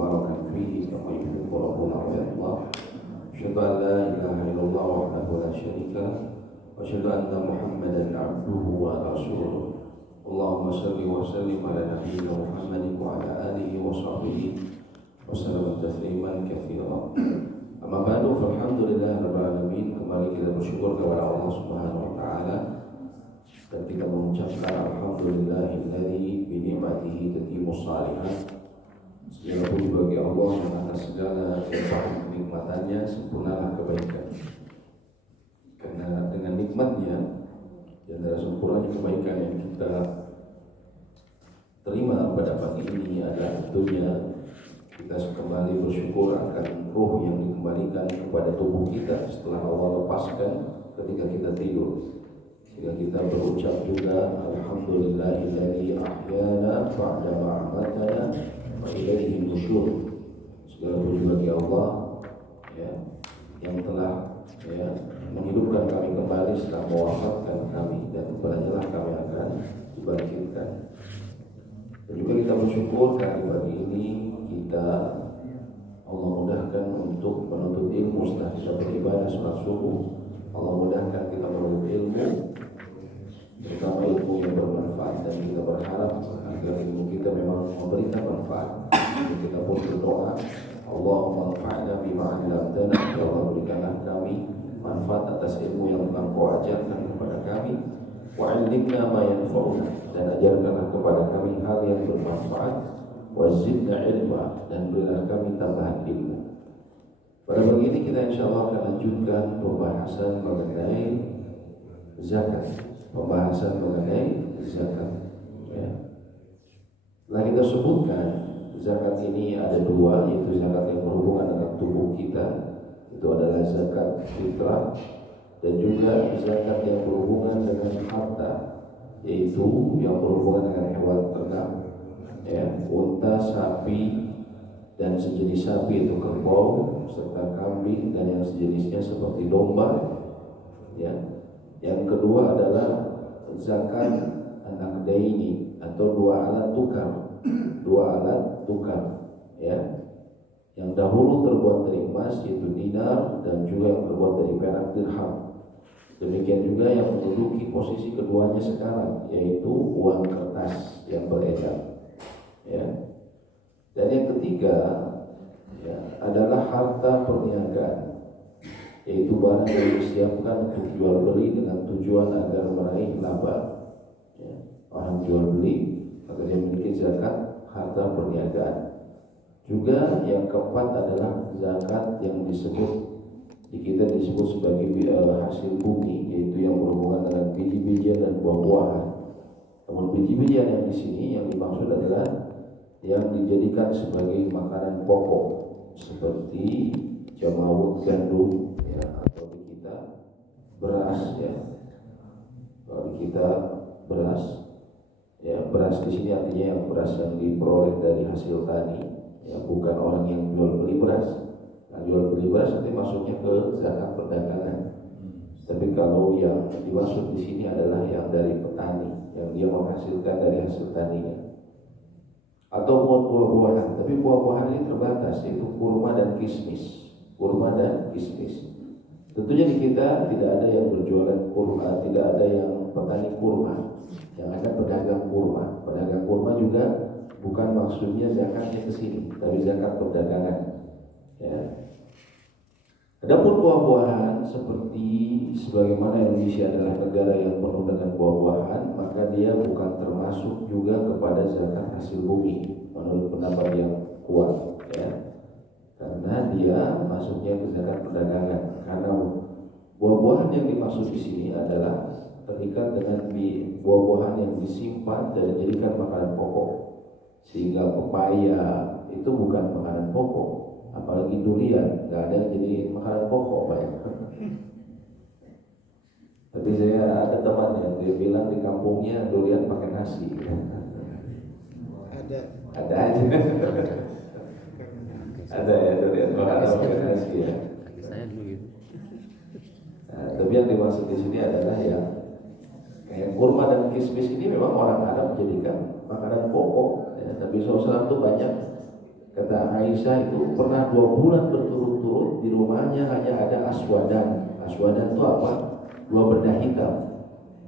مباركا فيه كما يحب ربنا ويرضى. أشهد أن لا إله إلا الله وحده لا شريك له وأشهد أن محمدا عبده ورسوله. اللهم صل وسلم على نبينا محمد وعلى آله وصحبه وسلم تسليما كثيرا. Amma ba'du, alhamdulillah rabbil alamin. Kembali kita bersyukur kepada Allah Subhanahu wa taala dan kita mengucapkan alhamdulillahilladzi bi ni'matihi tatimmus shalihat. Segala puji bagi Allah yang atas segala limpahan kenikmatannya sempurnalah kebaikan. Karena dengan nikmatnya dan dari sempurnanya kebaikan yang kita terima pada pagi ini adalah tentunya kita kembali bersyukur akan ruh yang dikembalikan kepada tubuh kita setelah Allah lepaskan ketika kita tidur. Sehingga kita berucap juga alhamdulillahilladzi ahyana ba'da ma amatana wa ilaihi nusyur. Segala puji bagi Allah ya, yang telah menghidupkan kami kembali setelah mewafatkan kami, dan kepadanya kami akan dibangkitkan. Dan juga kita bersyukur karena pagi ini kita Allah mudahkan untuk menuntut ilmu setelah kita beribadah sholat subuh. Allah mudahkan kita menuntut ilmu, terutama ilmu yang bermanfaat, dan kita berharap agar ilmu kita memang memberikan manfaat. Dan kita pun berdoa, Allahumma anfa'na bima 'allamtana, ya Allah berikanlah kami manfaat atas ilmu yang Engkau ajarkan kepada kami. Wa 'allimna ma yanfa'una, dan ajarkanlah kepada kami hal yang bermanfaat. Wa zidna ilma, dan berilah kami tambahan ilmu. Pada pagi ini kita insyaallah akan lanjutkan pembahasan mengenai zakat. Ya. Telah kita sebutkan zakat ini ada dua, yaitu zakat yang berhubungan dengan tubuh kita, itu adalah zakat fitrah, dan juga zakat yang berhubungan dengan harta, yaitu yang berhubungan dengan hewan ternak, ya, unta, sapi, dan sejenis sapi itu kerbau, serta kambing dan yang sejenisnya seperti domba. Ya. Yang kedua adalah zakat anak daini atau dua alat tukar, ya. Yang dahulu terbuat dari emas yaitu dinar, dan juga yang terbuat dari perak dirham. Demikian juga yang menduduki posisi keduanya sekarang, yaitu uang kertas yang beredar. Ya. Dan yang ketiga ya, adalah harta perniagaan, yaitu barang yang disiapkan untuk jual beli dengan tujuan agar meraih laba. Ya. Orang jual beli maka dia memiliki zakat harta perniagaan. Juga yang keempat adalah zakat yang kita disebut sebagai hasil bumi, yaitu yang berhubungan dengan biji-bijian dan buah-buahan. Namun biji-bijian yang di sini yang dimaksud adalah yang dijadikan sebagai makanan pokok, seperti jamawut, gandum, ya, atau di kita beras, ya. Kalau di kita beras, ya, beras di sini artinya yang beras yang diperoleh dari hasil tani, ya, bukan orang yang jual beli beras. Nah, jual beli beras nanti masuknya ke zakat perdagangan. Tapi kalau yang dimaksud di sini adalah yang dari petani, yang dia menghasilkan dari hasil taninya. Ataupun buah-buahan, tapi buah-buahan ini terbatas, yaitu kurma dan kismis. Tentunya di kita tidak ada yang berjualan kurma, tidak ada yang petani kurma, yang ada pedagang kurma. Pedagang kurma juga bukan maksudnya zakatnya ke sini, tapi zakat perdagangan. Ya. Adapun buah-buahan, sebagaimana Indonesia adalah negara yang penuh dengan buah-buahan, maka dia bukan termasuk juga kepada zakat hasil bumi menurut pendapat yang kuat, ya. Karena dia masuknya ke zakat perdagangan. Karena buah-buahan yang dimaksud di sini adalah terikat dengan buah-buahan yang disimpan dan dijadikan makanan pokok. Sehingga pepaya itu bukan makanan pokok, apalagi durian, nggak ada yang jadi makanan pokok, Pak. Tapi saya ada teman yang dia bilang di kampungnya durian pakai nasi. Ada aja. Ada ya durian pakai nasi, ya. Nah, tapi yang dimaksud di sini adalah yang kayak kurma dan kismis ini memang orang Arab jadikan makanan pokok, ya. Nabi SAW itu banyak Kata Aisyah itu pernah 2 bulan berturut-turut di rumahnya hanya ada aswadan. Aswadan itu apa? 2 benda hitam.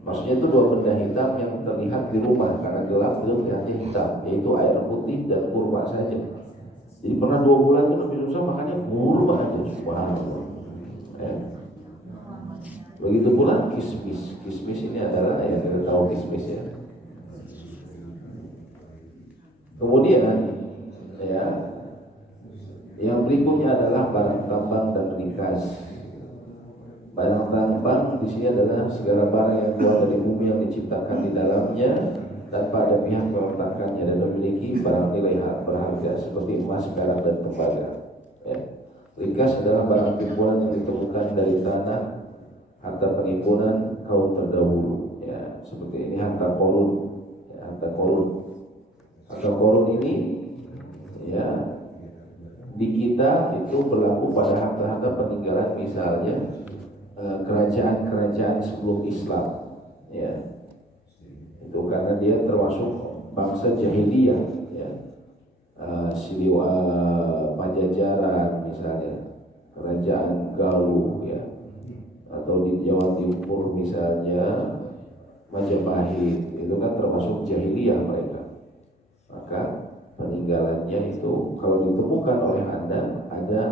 Maksudnya itu 2 benda hitam yang terlihat di rumah karena gelap itu terlihatnya hitam, yaitu air putih dan kurma saja. Jadi pernah 2 bulan itu Nabi Musa makannya kurma aja, subhanallah. Begitu pula kismis. Kismis ini adalah yang kita tahu kismis ya. Kemudian ya, yang berikutnya adalah barang tambang dan rikas. Barang tambang di sini adalah segala barang yang keluar dari bumi yang diciptakan di dalamnya tanpa ada pihak yang meletakkannya dan memiliki barang nilai berharga seperti emas, perak dan tembaga. Ya. Rikas adalah barang timbulan yang ditemukan dari tanah, harta penimbunan kaum terdahulu. Ya, seperti ini harta korun. Ya, harta korun. Harta korun ini ya di kita itu berlaku pada harta-harta peninggalan, misalnya kerajaan-kerajaan sebelum Islam ya, itu karena dia termasuk bangsa jahiliyah ya. Siliwa, Pajajaran misalnya, kerajaan Galuh ya, atau di Jawa Timur misalnya Majapahit, itu kan termasuk jahiliyah mereka. Maka peninggalannya itu kalau ditemukan oleh Anda ada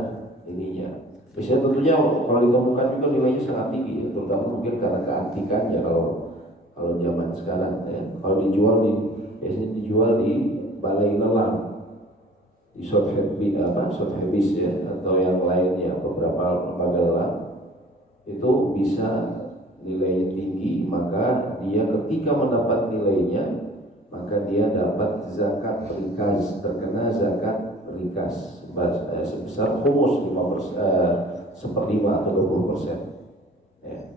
ininya. Biasanya tentunya kalau ditemukan juga nilainya sangat tinggi, terutama mungkin karena keantikannya kalau zaman sekarang ya. Kalau biasanya dijual di balai lelang, di Sotheby's ya, atau yang lainnya, beberapa lembaga lelang itu bisa nilainya tinggi, maka dia ketika mendapat nilainya maka dia dapat zakat rikas, terkena zakat rikas sebesar khumus 1/5 atau 20%. Ya.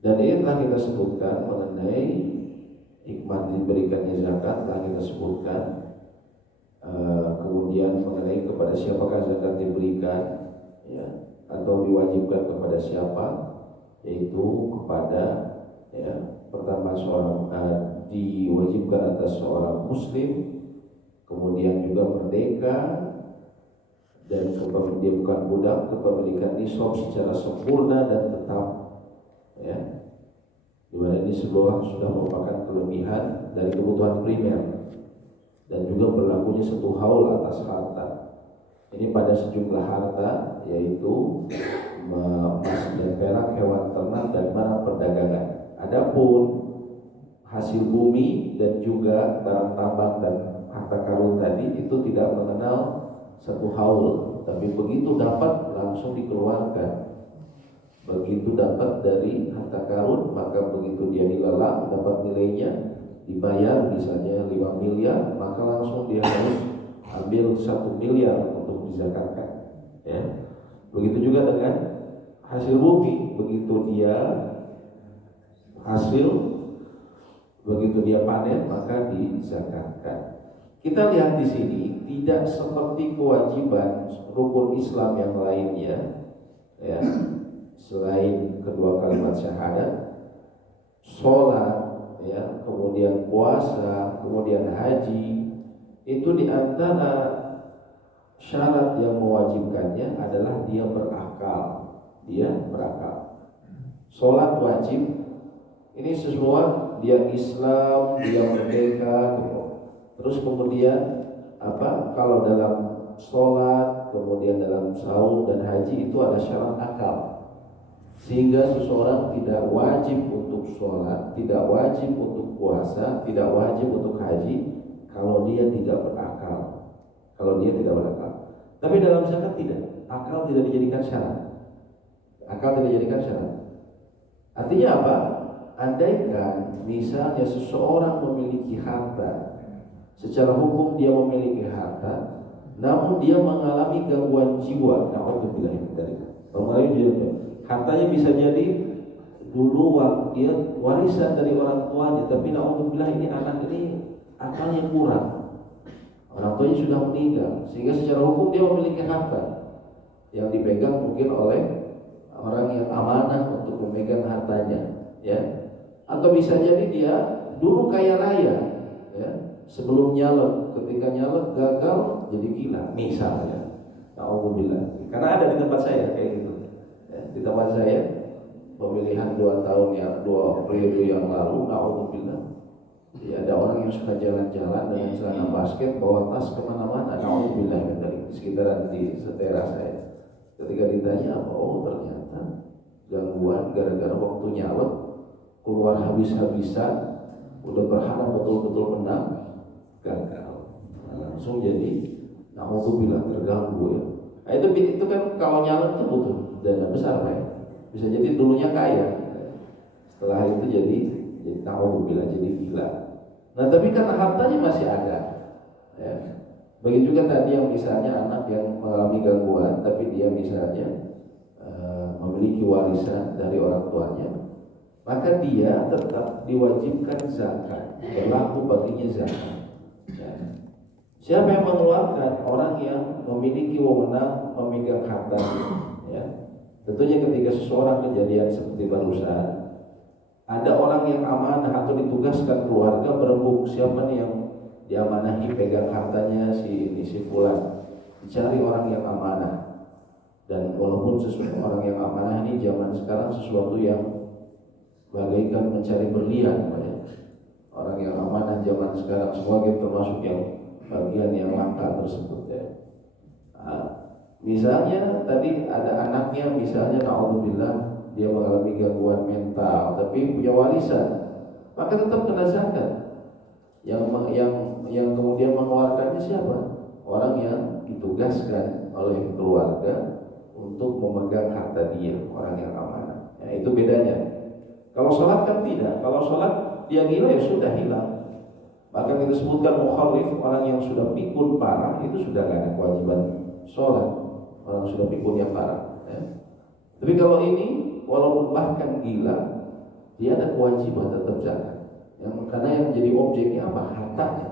Dan ini telah kita sebutkan mengenai hikmat diberikannya zakat, telah kita sebutkan. Kemudian mengenai kepada siapakah zakat diberikan, ya, atau diwajibkan kepada siapa, yaitu kepada ya, pertama diwajibkan atas seorang muslim, kemudian juga merdeka, dan dia bukan budak, kepemilikan nisab secara sempurna dan tetap ya, dimana ini sudah merupakan kelebihan dari kebutuhan primer, dan juga berlakunya 1 haul atas harta. Ini pada sejumlah harta, yaitu emas dan perak, hewan ternak dan barang perdagangan. Adapun hasil bumi dan juga barang tambang dan harta karun tadi itu tidak mengenal 1 haul, tapi begitu dapat langsung dikeluarkan. Begitu dapat dari harta karun, maka begitu dia dilelang dapat nilainya, dibayar misalnya 5 miliar, maka langsung dia harus ambil 1 miliar untuk dizakatkan ya. Begitu juga dengan hasil bumi, begitu dia panen maka dizakatkan. Kita lihat di sini tidak seperti kewajiban rukun Islam yang lainnya ya, selain kedua kalimat syahadat, sholat ya, kemudian puasa, kemudian haji, itu di antara syarat yang mewajibkannya adalah dia berakal. Sholat wajib, ini semua dia Islam, dia merdeka gitu. Terus kemudian kalau dalam sholat, kemudian dalam saum dan haji itu ada syarat akal, sehingga seseorang tidak wajib untuk sholat, tidak wajib untuk puasa, tidak wajib untuk haji kalau dia tidak berakal. Tapi dalam zakat tidak, akal tidak dijadikan syarat. Artinya apa? Andaikan misalnya seseorang memiliki harta, secara hukum dia memiliki harta, namun dia mengalami gangguan jiwa, hartanya bisa jadi dulu dia warisan dari orang tuanya, tapi naudzubillah ini anak ini akalnya kurang, orang tuanya sudah meninggal, sehingga secara hukum dia memiliki harta yang dipegang mungkin oleh orang yang amanah untuk memegang hartanya ya. Atau bisa jadi dia dulu kaya raya ya, sebelum nyalon ketika nyalek gagal jadi gila misalnya. Alhamdulillah. Karena ada di tempat saya kayak gitu. Ya, di tempat saya pemilihan 2 tahun yang 2 periode yang lalu, alhamdulillah. Ya, ada orang yang suka jalan-jalan dengan celana basket bawa tas kemana-mana. Alhamdulillah dari sekitaran di setera saya. Ketika ditanya apa, oh ternyata gangguan gara-gara waktu nyalek keluar habis-habisan, udah berharap betul-betul menang, gagal. Langsung jadi alhamdulillah terganggu ya. Nah, itu kan kalau nyalek itu butuh dana besar Pak ya. Bisa jadi dulunya kaya, setelah itu jadi alhamdulillah jadi gila. Nah tapi karena hartanya masih ada ya. Begitu juga tadi yang misalnya anak yang mengalami gangguan tapi dia misalnya memiliki warisan dari orang tuanya, maka dia tetap diwajibkan zakat, berlaku baginya zakat ya. Siapa yang mengeluarkan? Orang yang memiliki wewenang memegang harta ya. Tentunya ketika seseorang kejadian seperti barusan, ada orang yang amanah atau ditugaskan keluarga berembuk, siapa nih yang diamanahi pegang hartanya si fulan, dicari orang yang amanah. Dan walaupun orang yang amanah ini zaman sekarang sesuatu yang bagaikan mencari berlian ya. Orang yang amanah zaman sekarang sebagai termasuk yang bagian yang langka tersebut ya. Nah, misalnya tadi ada anaknya misalnya naudzubillah dia mengalami gangguan mental tapi punya warisan, maka tetap kena zakat. Yang kemudian mengeluarkannya siapa? Orang yang ditugaskan oleh keluarga untuk memegang harta dia, orang yang amanah. Ya, itu bedanya. Kalau sholat kan tidak. Kalau sholat dia gila ya sudah hilang. Maka kita sebutkan mukhalif, orang yang sudah pikun parah itu sudah tidak ada kewajiban sholat. Orang sudah pikun yang parah. Ya. Tapi kalau ini walaupun bahkan gila, dia ada kewajiban tetap zakat. Karena yang jadi objeknya apa? Hartanya.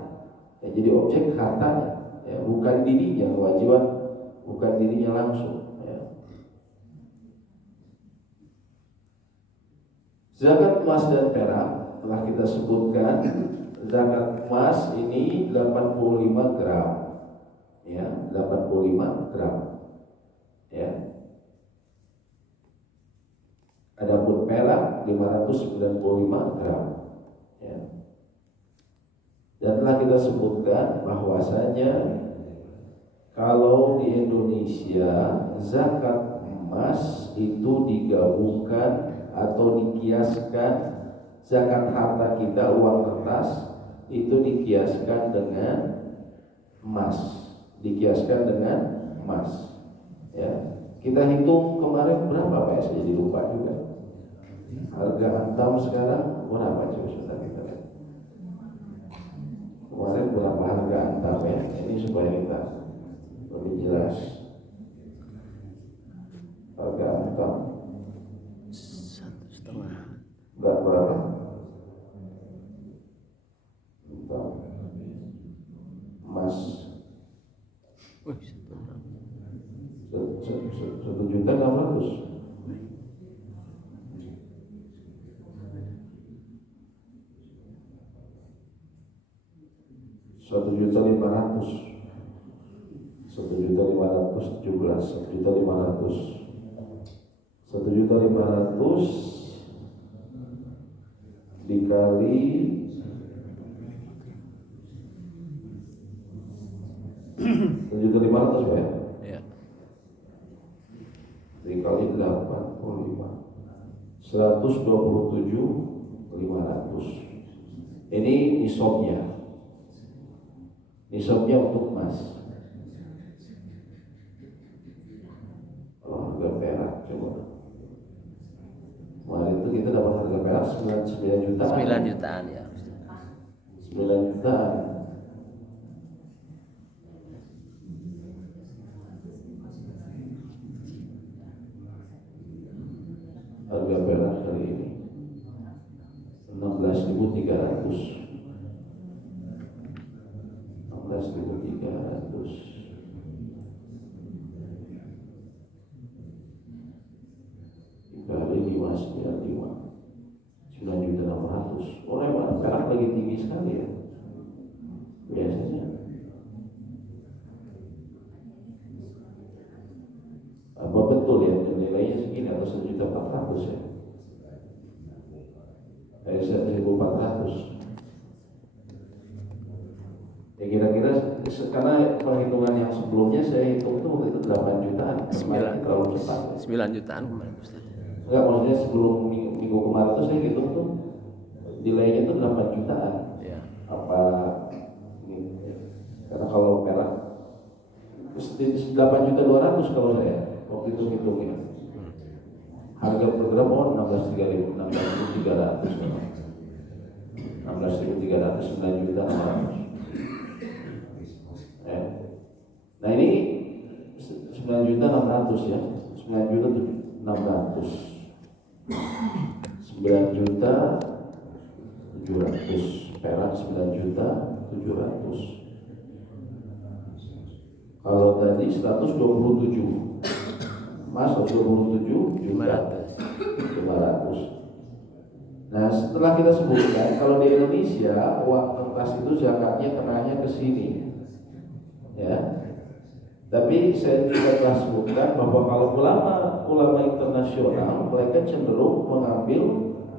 Yang jadi objek hartanya, ya, bukan dirinya. Kewajiban bukan dirinya langsung. Ya. Zakat emas dan perak telah kita sebutkan. Zakat emas ini 85 gram, ya, 85 gram, ya. Adapun perak 595 gram ya. Dan telah kita sebutkan bahwasanya kalau di Indonesia zakat emas itu digabungkan atau dikiaskan zakat harta kita, uang kertas itu dikiaskan dengan emas, dikiaskan dengan emas ya. Kita hitung kemarin berapa Pak? Saya jadi lupa juga. Harga antam sekarang berapa? Coba sebentar kita lihat. Kemarin berapa harga antam ya? Ini supaya kita lebih jelas. Harga antam 1,5. enggak berapa? Antam emas 1.600.000. 1.500.000, 1.517, 1.500 dikali 1.500 Pak ya? Ya. Dikali 85 127.500. Ini nisabnya. Nisabnya untuk emas. Kalau harga perak coba. Kemarin itu kita dapat harga perak 9 jutaan. 9 jutaan ya. 9 jutaan. Harga perak kali ini 16.300. 16.300 dikali 595 9.600.000. Oh, emang perak lagi tinggi sekali ya biasanya. 1.400. Ya kira-kira karena perhitungan yang sebelumnya saya hitung itu waktu itu 8 jutaan. 9 terlalu cepat. 9 jutaan kemarin Ustaz. Enggak, maksudnya sebelum minggu kemarin itu saya hitung tuh nilainya itu 8 jutaan. Ya. Apa ini? Karena kalau perak 8.200.000 kalau saya waktu itu hitungnya. Harga per gram 16.300, 9.600. Ya. Nah ini 9.600.000 ya, 9.600.000, 9.700.000 perak, 9.700.000. Kalau tadi 127 emas, 127.500. Nah setelah kita sebutkan kalau di Indonesia uang kertas itu zakatnya kenanya ke sini, ya. Tapi saya juga telah sebutkan bahwa kalau ulama internasional mereka cenderung mengambil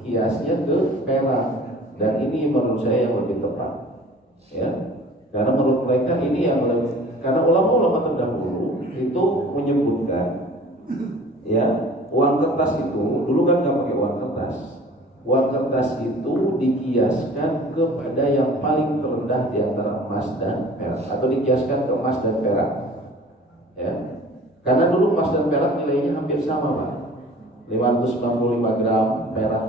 kiasnya ke perak, dan ini menurut saya yang lebih tepat, ya. Karena menurut mereka ini yang karena ulama-ulama terdahulu itu menyebutkan, ya, uang kertas itu dulu kan nggak pakai uang kertas. Uang kertas itu dikiaskan kepada yang paling terendah di antara emas dan perak, atau dikiaskan ke emas dan perak, ya. Karena dulu emas dan perak nilainya hampir sama, Pak. 565 gram perak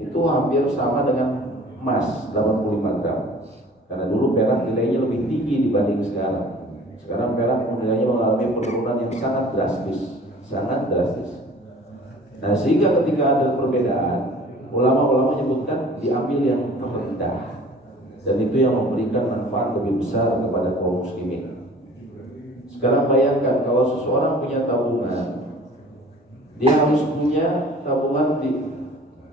itu hampir sama dengan emas 85 gram. Karena dulu perak nilainya lebih tinggi dibanding sekarang. Sekarang perak nilainya mengalami penurunan yang sangat drastis, sangat drastis. Nah, sehingga ketika ada perbedaan, ulama-ulama menyebutkan diambil yang terendah, dan itu yang memberikan manfaat lebih besar kepada kaum muslimin. Sekarang bayangkan kalau seseorang punya tabungan, dia harus punya tabungan di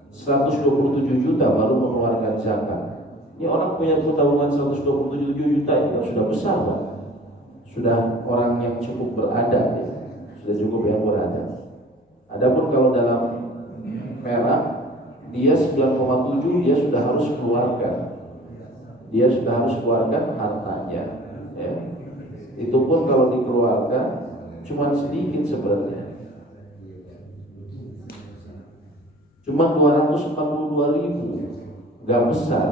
127 juta baru mengeluarkan zakat. Ini orang punya tabungan 127 juta itu sudah besar, Pak. Sudah orang yang cukup beradab, ya. Sudah cukup yang beradab. Adapun kalau dalam perak, dia 9,7 dia sudah harus keluarkan. Dia sudah harus keluarkan hartanya, ya. Itu pun kalau dikeluarkan cuma sedikit sebenarnya. Cuma 242.000, nggak besar,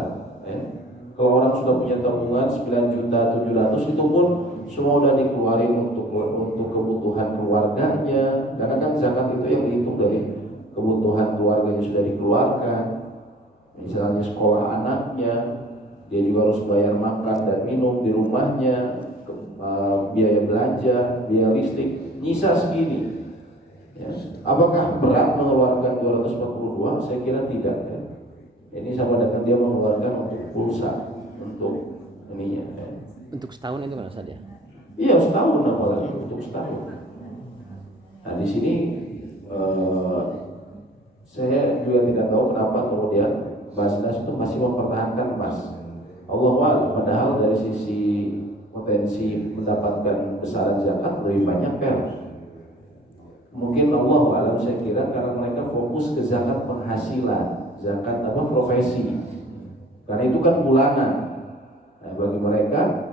ya. Kalau orang sudah punya tabungan 9.700.000 itu pun semua udah dikeluarin untuk kebutuhan keluarganya, karena kan zakat itu yang dihitung dari kebutuhan keluarganya sudah dikeluarkan. Misalnya sekolah anaknya, dia juga harus bayar makan dan minum di rumahnya, biaya belanja, biaya listrik, nyisa segini, ya. Apakah berat mengeluarkan 242? Saya kira tidak, ya. Ini sama dengan dia mengeluarkan untuk pulsa, untuk ininya, ya. Untuk setahun itu kan saja. Iya, setahun, apalagi untuk setahun. Nah di sini saya juga tidak tahu kenapa kemudian Basnas itu masih mempertahankan emas. Allahuakbar, padahal dari sisi potensi mendapatkan besaran zakat lebih banyak perak. Mungkin Allahuakbar, saya kira karena mereka fokus ke zakat penghasilan, zakat profesi. Karena itu kan bulanan. Nah, bagi mereka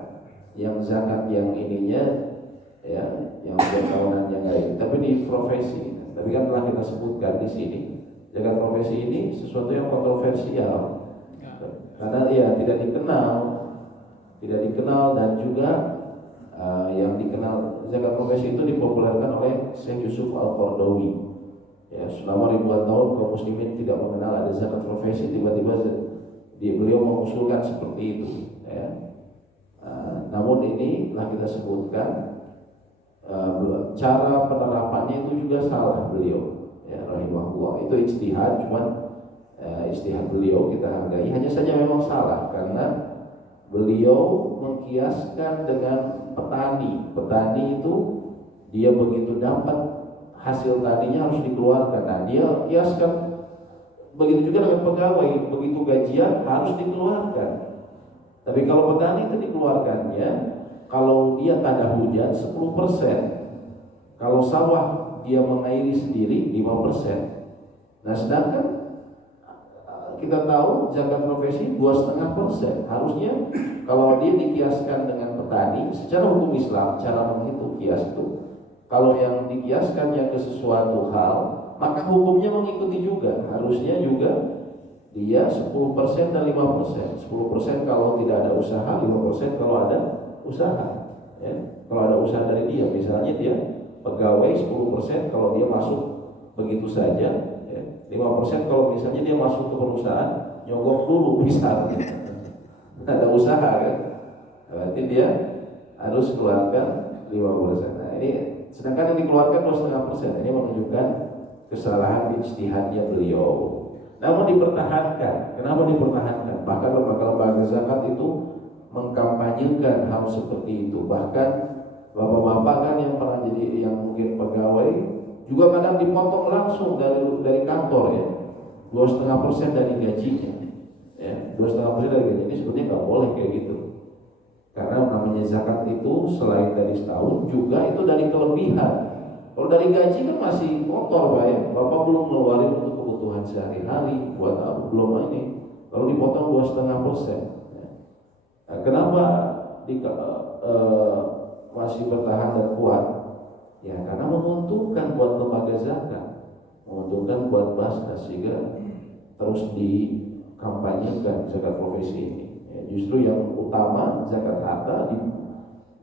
yang zakat yang ininya, ya, yang tahunan yang lain, tapi di profesi. Tapi kan telah kita sebutkan di sini, zakat profesi ini sesuatu yang kontroversial, karena ya tidak dikenal dan juga yang dikenal zakat profesi itu dipopulerkan oleh Syekh Yusuf Al-Qaradawi. Ya, selama ribuan tahun kaum muslimin tidak mengenal ada zakat profesi, tiba-tiba beliau mengusulkan seperti itu, ya. Namun ini telah kita sebutkan cara penerapannya itu juga salah beliau, ya, rahimahullah. Itu ijtihad, cuman ijtihad beliau kita hargai. Hanya saja memang salah karena beliau mengkiaskan dengan petani. Petani itu dia begitu dapat hasil tadinya harus dikeluarkan. Nah, dia kiaskan begitu juga dengan pegawai, begitu gajian harus dikeluarkan. Tapi kalau petani itu dikeluarkannya, kalau dia tak ada hujan 10%, kalau sawah dia mengairi sendiri 5%. Nah sedangkan kita tahu zakat profesi 2,5%. Harusnya kalau dia dikiaskan dengan petani, secara hukum Islam, cara menghitung kias itu, kalau yang dikiaskannya ke sesuatu hal, maka hukumnya mengikuti juga. Harusnya juga dia 10% dan 5%. 10% kalau tidak ada usaha, 5% kalau ada usaha. Ya. Kalau ada usaha dari dia, misalnya dia pegawai 10% kalau dia masuk begitu saja, ya. 5% kalau misalnya dia masuk ke perusahaan, nyogok dulu misalnya. Ada usaha kan, berarti dia harus keluarkan 5%. Nah ini, sedangkan yang dikeluarkan 2,5%. Ini menunjukkan kesalahan ijtihadnya beliau. Namun dipertahankan. Kenapa dipertahankan? Bahkan lembaga-lembaga zakat itu mengkampanyekan hal seperti itu. Bahkan bapak-bapak kan yang pernah jadi, yang mungkin pegawai, juga kadang dipotong langsung dari kantor ya, 2,5% dari gajinya. Ya, 2,5% dari gajinya. Ini sebenarnya nggak boleh kayak gitu. Karena namanya zakat itu selain dari setahun juga itu dari kelebihan. Kalau dari gaji kan masih kotor Pak ya. Bapak belum ngeluarin untuk kebutuhan sehari-hari, buat apa, belum ini. Lalu dipotong 2,5%. Nah, kenapa masih bertahan dan kuat? Ya karena menguntungkan buat lembaga zakat, menguntungkan buat Basnas, sehingga terus dikampanyekan zakat profesi ini. Ya, justru yang utama zakat harta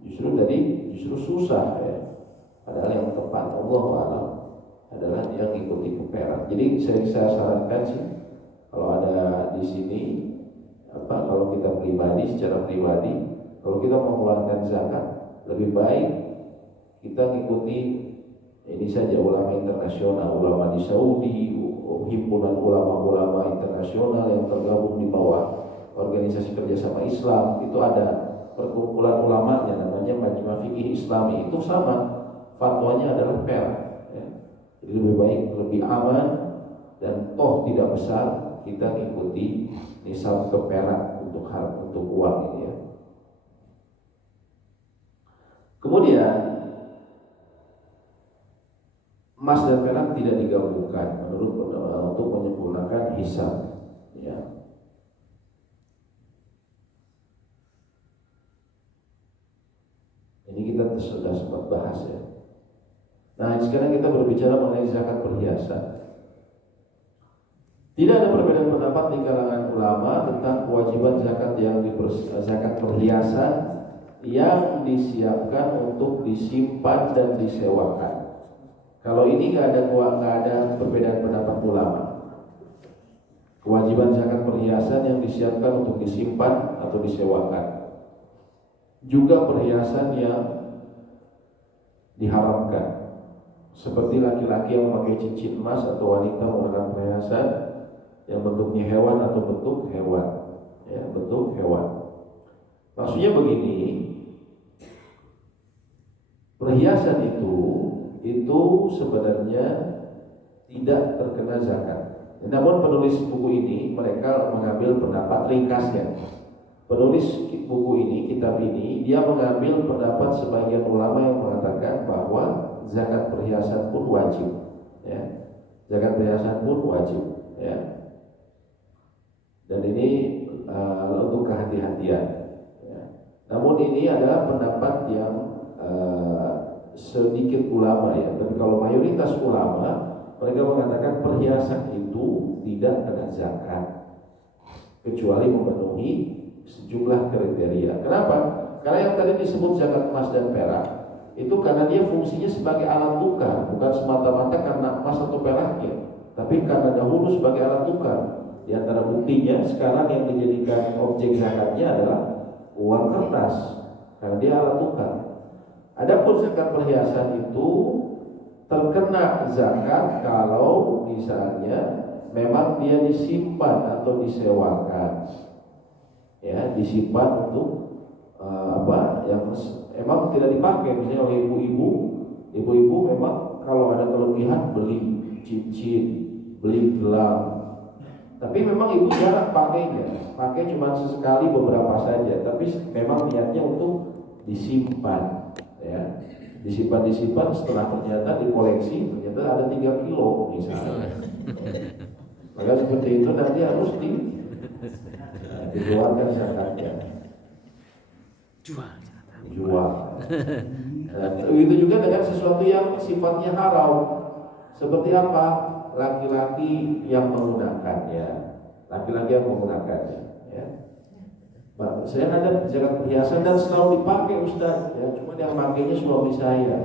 justru susah ya. Padahal yang tepat Allah a'lam adalah yang ikuti ke perak. Jadi saya sarankan sih, kalau ada di sini kalau kita pribadi, secara pribadi, kalau kita mau mengeluarkan zakat, lebih baik kita mengikuti ini saja ulama internasional, ulama di Saudi, himpunan ulama-ulama internasional yang tergabung di bawah organisasi kerjasama Islam. Itu ada perkumpulan ulamanya namanya Majma' Fikih Islami, itu sama fatwanya adalah perak ya. Jadi lebih baik, lebih aman, dan toh tidak besar, kita ikuti nisab ke perak untuk uang ini ya. Kemudian emas dan perak tidak digabungkan untuk menyempurnakan hisab ya. Ini kita sudah sempat bahas ya. Nah sekarang kita berbicara mengenai zakat perhiasan. Tidak ada perbedaan pendapat di kalangan ulama tentang kewajiban zakat perhiasan yang disiapkan untuk disimpan dan disewakan. Kalau ini nggak ada perbedaan pendapat ulama. Kewajiban zakat perhiasan yang disiapkan untuk disimpan atau disewakan. Juga perhiasan yang diharamkan. Seperti laki-laki yang memakai cincin emas atau wanita menggunakan perhiasan yang bentuknya hewan atau bentuk hewan, ya, bentuk hewan. Maksudnya begini, perhiasan itu sebenarnya tidak terkena zakat. Namun penulis buku ini mereka mengambil pendapat ringkasnya. Penulis buku ini, kitab ini, dia mengambil pendapat sebagian ulama yang mengatakan bahwa zakat perhiasan pun wajib, ya. Zakat perhiasan pun wajib, ya. Dan ini untuk kehati-hatian. Ya. Namun ini adalah pendapat yang sedikit ulama ya. Tapi kalau mayoritas ulama mereka mengatakan perhiasan itu tidak kena zakat kecuali memenuhi sejumlah kriteria. Kenapa? Karena yang tadi disebut zakat emas dan perak itu karena dia fungsinya sebagai alat tukar, bukan semata-mata karena emas atau peraknya, tapi karena dahulu sebagai alat tukar. Di antara buktinya sekarang yang dijadikan objek zakatnya adalah uang kertas, karena dia alat tukar. Adapun zakat perhiasan itu terkena zakat kalau misalnya memang dia disimpan atau disewakan, ya, disimpan untuk yang emang tidak dipakai. Misalnya oleh ibu-ibu memang kalau ada kelebihan beli cincin, beli gelang, tapi memang ibu jarang pakainya, pakai cuma sesekali beberapa saja, tapi memang niatnya untuk disimpan, ya, disimpan setelah ternyata dikoleksi ternyata ada 3 kilo misalnya. Maka seperti itu nanti harus dikeluarkan zakatnya. Jual. Begitu juga dengan sesuatu yang sifatnya haram. Seperti apa? Laki-laki yang menggunakannya. Laki-laki yang menggunakannya. Ya. Saya ada zakat perhiasan dan selalu dipakai Ustaz. Ya, cuma yang makainya suami saya.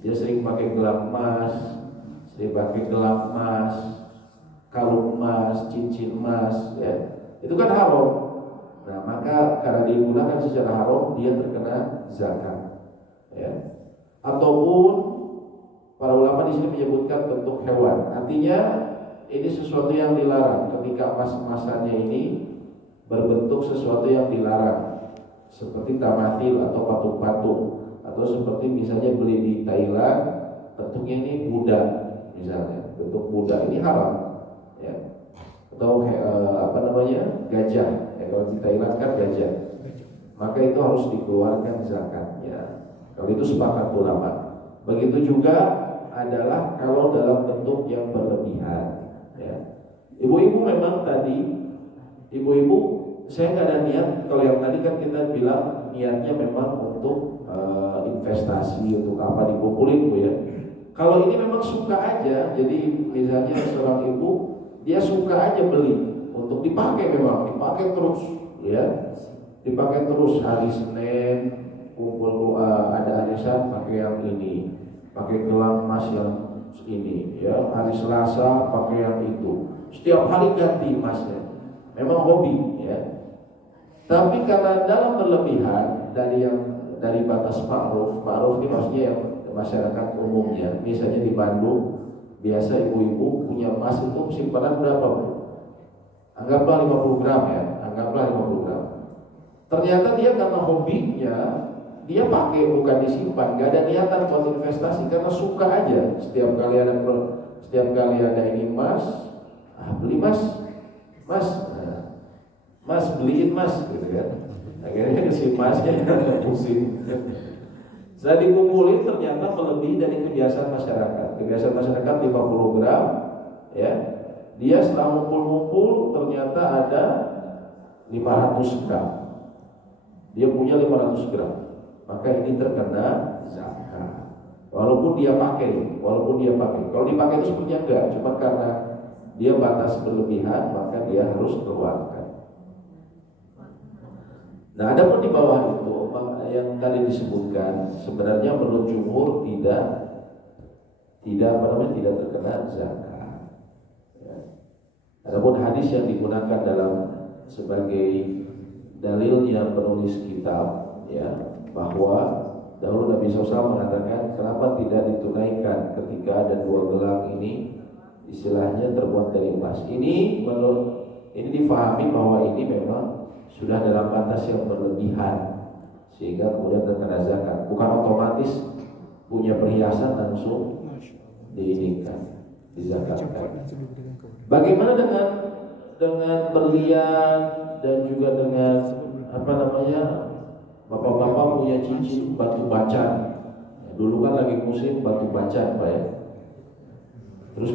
Dia sering pakai gelang emas, kalung emas, cincin emas. Ya. Itu kan haram. Nah, maka karena digunakan secara haram, dia terkena zakat. Ya. Ataupun para ulama di sini menyebutkan bentuk hewan. Artinya ini sesuatu yang dilarang. Ketika emas-emasannya ini berbentuk sesuatu yang dilarang, seperti tamathil atau patung-patung, atau seperti misalnya beli di Thailand, bentuknya ini Buddha, misalnya bentuk Buddha, ini haram. Ya. Atau gajah. Ya, kalau di Thailand kan gajah, maka itu harus dikeluarkan zakatnya. Kalau itu sepakat ulama. Begitu juga adalah kalau dalam bentuk yang berlebihan. Ya. Ibu-ibu memang tadi, saya nggak ada niat. Kalau yang tadi kan kita bilang niatnya memang untuk investasi, untuk apa dikumpulin Bu ya. Kalau ini memang suka aja, jadi misalnya seorang ibu dia suka aja beli untuk dipakai, memang dipakai terus, ya, dipakai terus. Hari Senin kumpul ada arisan pakai yang ini, pakai gelang emas yang ini, ya. Hari Selasa pakai yang itu. Setiap hari ganti emasnya. Memang hobi, ya. Tapi karena dalam berlebihan dari batas ma'ruf ini maksudnya yang masyarakat umumnya. Misalnya di Bandung, biasa ibu-ibu punya emas itu simpanan berapa, Bu? Anggaplah 50 gram ya, anggaplah 50 gram. Ternyata dia karena hobinya, dia pakai bukan disimpan, gak ada niatan buat investasi karena suka aja. Setiap kali ada ini emas, beli mas, beliin mas, gitu kan. Akhirnya si masnya pusing. Setelah dikumpulin ternyata melebihi dari kebiasaan masyarakat. Kebiasaan masyarakat 50 gram, ya. Dia setelah ngumpul ternyata ada 500 gram. Dia punya 500 gram. Maka ini terkena zakat. Walaupun dia pakai. Kalau dipakai itu sebenarnya enggak, cuma karena dia batas berlebihan, maka dia harus keluarkan. Nah, ada pun di bawah itu yang tadi disebutkan sebenarnya menurut jumhur tidak terkena zakat. Ya. Adapun hadis yang digunakan sebagai dalilnya penulis kitab, ya, bahwa dahulu Nabi SAW mengatakan kenapa tidak ditunaikan ketika ada 2 gelang ini istilahnya terbuat dari emas. Ini difahami bahwa ini memang sudah dalam batas yang berlebihan sehingga kemudian terkena zakat. Bukan otomatis punya perhiasan langsung dizakatkan. Bagaimana dengan berlian dan juga dengan bapak-bapak punya cincin batu bacan. Dulu kan lagi musim batu bacan, Pak, ya. Terus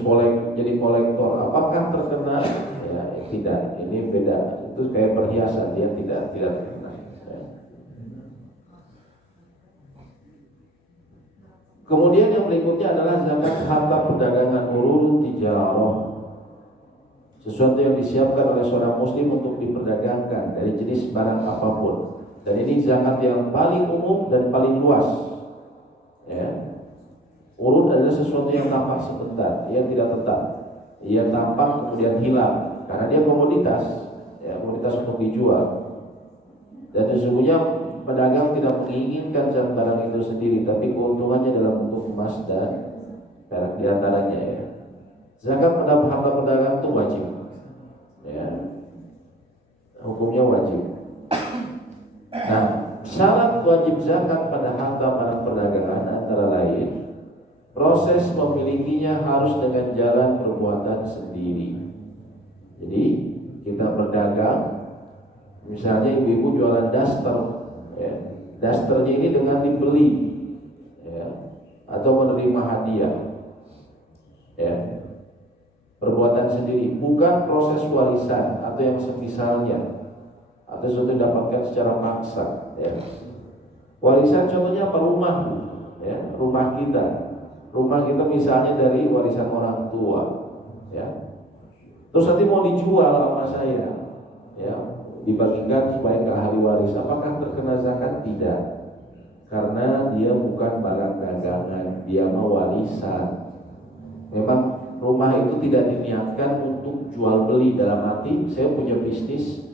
jadi kolektor, apakah terkena? Ya, tidak. Ini beda. Itu kayak perhiasan, dia tidak terkena. Ya. Kemudian yang berikutnya adalah zakat harta perdagangan urut tijarah. Sesuatu yang disiapkan oleh seorang muslim untuk diperdagangkan dari jenis barang apapun. Dan ini zakat yang paling umum dan paling luas. Ya. Urut adalah sesuatu yang tampak sebentar, yang tidak tetap. Ia tampak kemudian hilang karena dia komoditas, ya, komoditas untuk dijual. Dan sesungguhnya pedagang tidak menginginkan zat barang itu sendiri, tapi keuntungannya dalam bentuk emas dan perak di antaranya, ya. Zakat pada harta pedagang itu wajib, ya, hukumnya wajib. Nah, syarat wajib zakat pada harta barang perdagangan antara lain proses memilikinya harus dengan jalan perbuatan sendiri. Jadi kita berdagang, misalnya ibu-ibu jualan daster, ya. Dasternya ini dengan dibeli, ya, atau menerima hadiah, ya. perbuatan sendiri, bukan proses warisan atau yang semisalnya atau sesuatu yang didapatkan secara paksa. Ya. Warisan contohnya apa? Rumah, ya, rumah kita misalnya dari warisan orang tua, ya. Terus nanti mau dijual sama saya, ya, dibagikan supaya ke ahli waris. Apakah terkena zakat? Tidak, karena dia bukan barang dagangan, dia mau warisan. Memang rumah itu tidak diniatkan untuk jual beli, dalam arti saya punya bisnis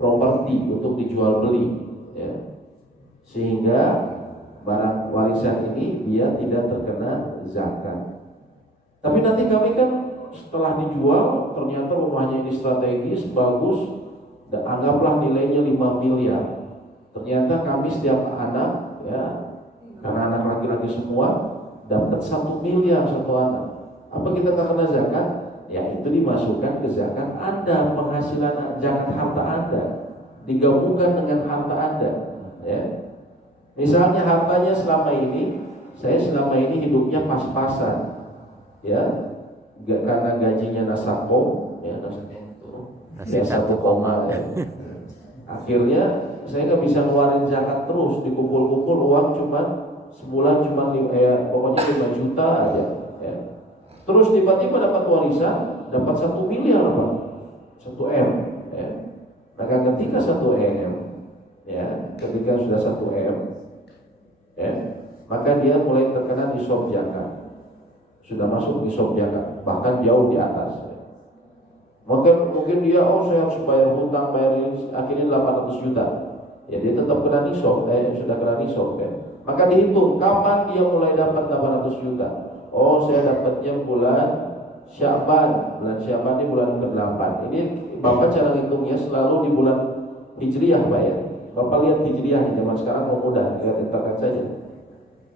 properti untuk dijual beli, ya. Sehingga barang warisan ini dia tidak terkena zakat. Tapi nanti kami kan setelah dijual ternyata rumahnya ini strategis, bagus, dan anggaplah nilainya 5 miliar. Ternyata kami setiap anak, ya, karena anak laki-laki semua, dapat 1 miliar satu anak. Apa kita terkena zakat? Ya, itu dimasukkan ke zakat Anda, penghasilan zakat harta Anda digabungkan dengan harta Anda, ya. Misalnya hartanya selama ini, saya selama ini hidupnya pas-pasan, ya, karena gajinya nasabong, ya, nasabong itu ya 1, ya. Akhirnya saya nggak bisa ngeluarin zakat terus, dikumpul-kumpul uang cuma sebulan cuma pokoknya 5 juta aja, ya. Terus tiba-tiba dapat warisan, dapat 1 miliar, Pak, 1 M, ya. Maka ketika 1 M, ya, ketika sudah 1 M, ya, maka dia mulai terkena nisab zakat, sudah masuk nisab zakat, bahkan jauh di atas. Mungkin dia saya harus bayar hutang, bayar ini, akhirnya 800 juta. Ya, dia tetap kena nisab, sudah kena nisab, ya. Maka dihitung kapan dia mulai dapat 800 juta. Oh, saya dapatnya bulan Sya'ban. Bulan Sya'ban ini bulan ke-8. Ini Bapak cara hitungnya selalu di bulan Hijriah, Pak, ya. Bapak lihat Hijriah di zaman sekarang mau mudah, lihat internet saja.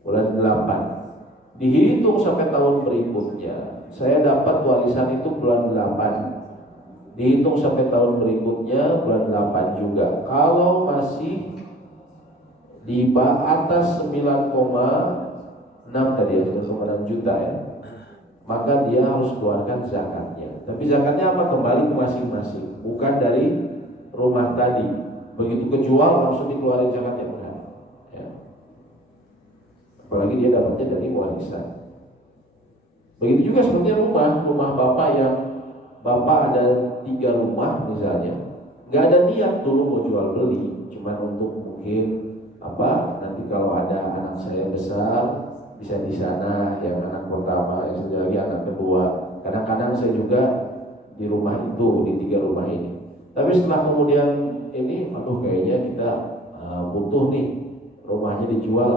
Bulan 8. Dihitung sampai tahun berikutnya. Saya dapat warisan itu bulan 8. Dihitung sampai tahun berikutnya bulan 8 juga. Kalau masih di atas 9,6 tadi ya, 9,6 juta, ya, maka dia harus keluarkan zakatnya. Tapi zakatnya apa? Kembali ke masing-masing, bukan dari rumah tadi. Begitu kejual langsung dikeluarin zakatnya, bukan, ya. Apalagi dia dapatnya dari warisan. Begitu juga seperti rumah Bapak yang Bapak ada 3 rumah misalnya, nggak ada niat dulu mau jual beli, cuma untuk mungkin nanti kalau ada anak saya besar bisa di sana, yang anak pertama, yang satu lagi anak kedua. Kadang-kadang saya juga di rumah itu, di 3 rumah ini. Tapi setelah kemudian ini, kayaknya kita butuh nih, rumahnya dijual,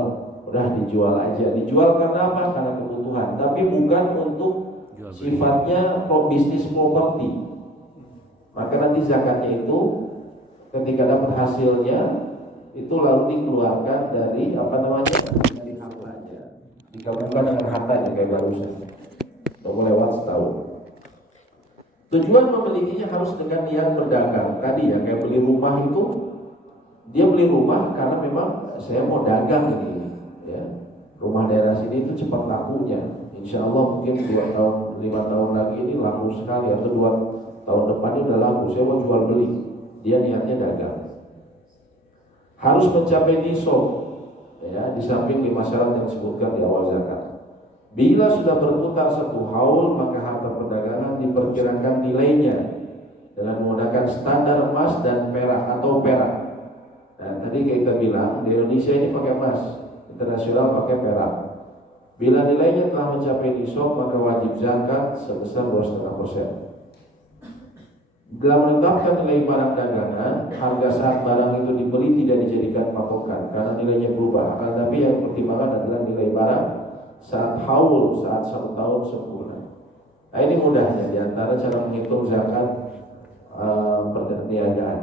udah dijual aja. Dijual karena apa? Karena kebutuhan, tapi bukan untuk sifatnya bisnis properti. Maka nanti zakatnya itu ketika dapat hasilnya itu lalu dikeluarkan dari dari hartanya, digabungkan dengan hartanya kayak barusan. Tunggu lewat setahun. Tujuan memilikinya harus dengan niat berdagang. Tadi ya, kayak beli rumah itu, dia beli rumah karena memang saya mau dagang ini, ya. Rumah daerah sini itu cepat lakunya. Insya Allah mungkin 2 tahun, 5 tahun lagi ini laku sekali, atau 2 tahun depan ini udah laku. Saya mau jual beli. Dia niatnya dagang. Harus mencapai nisab, ya, di samping 5 syarat yang disebutkan di awal zakat. Bila sudah berputar 1 haul, maka harta perdagangan diperkirakan nilainya dengan menggunakan standar emas dan perak atau perak. Nah, tadi kita bilang di Indonesia ini pakai emas, internasional pakai perak. Bila nilainya telah mencapai nisab, maka wajib zakat sebesar 2,5%. Dalam menetapkan nilai barang dagangan, harga saat barang itu dibeli tidak dijadikan patokan karena nilainya berubah. Tapi yang pertimbangan adalah nilai barang saat haul, saat 1 tahun sempurna. Nah, ini mudahnya diantara cara menghitung zakat perniagaan.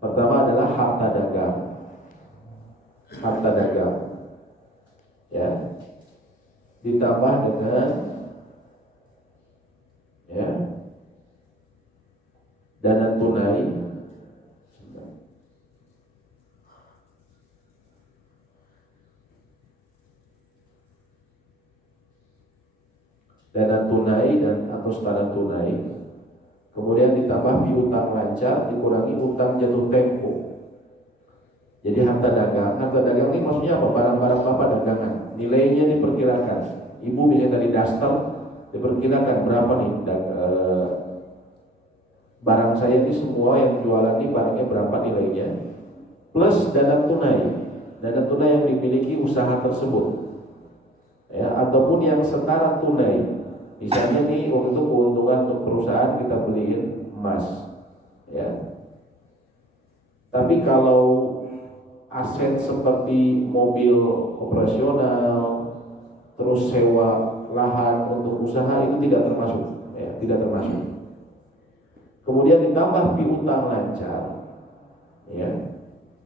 Pertama adalah harta dagang. Harta dagang, ya, ditambah dengan, ya, dana tunai, dana tunai dan atau setara tunai, kemudian ditambah piutang lancar, dikurangi utang jatuh tempo. Jadi harta dagang ini maksudnya apa? Barang-barang Bapak dagangan, nilainya diperkirakan. Ibu bisa dari daster, diperkirakan berapa nih barang saya ini semua yang jualan ini barangnya berapa nilainya, plus dana tunai yang dimiliki usaha tersebut, ya, ataupun yang setara tunai. Misalnya nih untuk keuntungan untuk perusahaan kita beliin emas, ya. Tapi kalau aset seperti mobil operasional, terus sewa lahan untuk usaha itu tidak termasuk, ya, tidak termasuk. Kemudian ditambah piutang lancar, ya.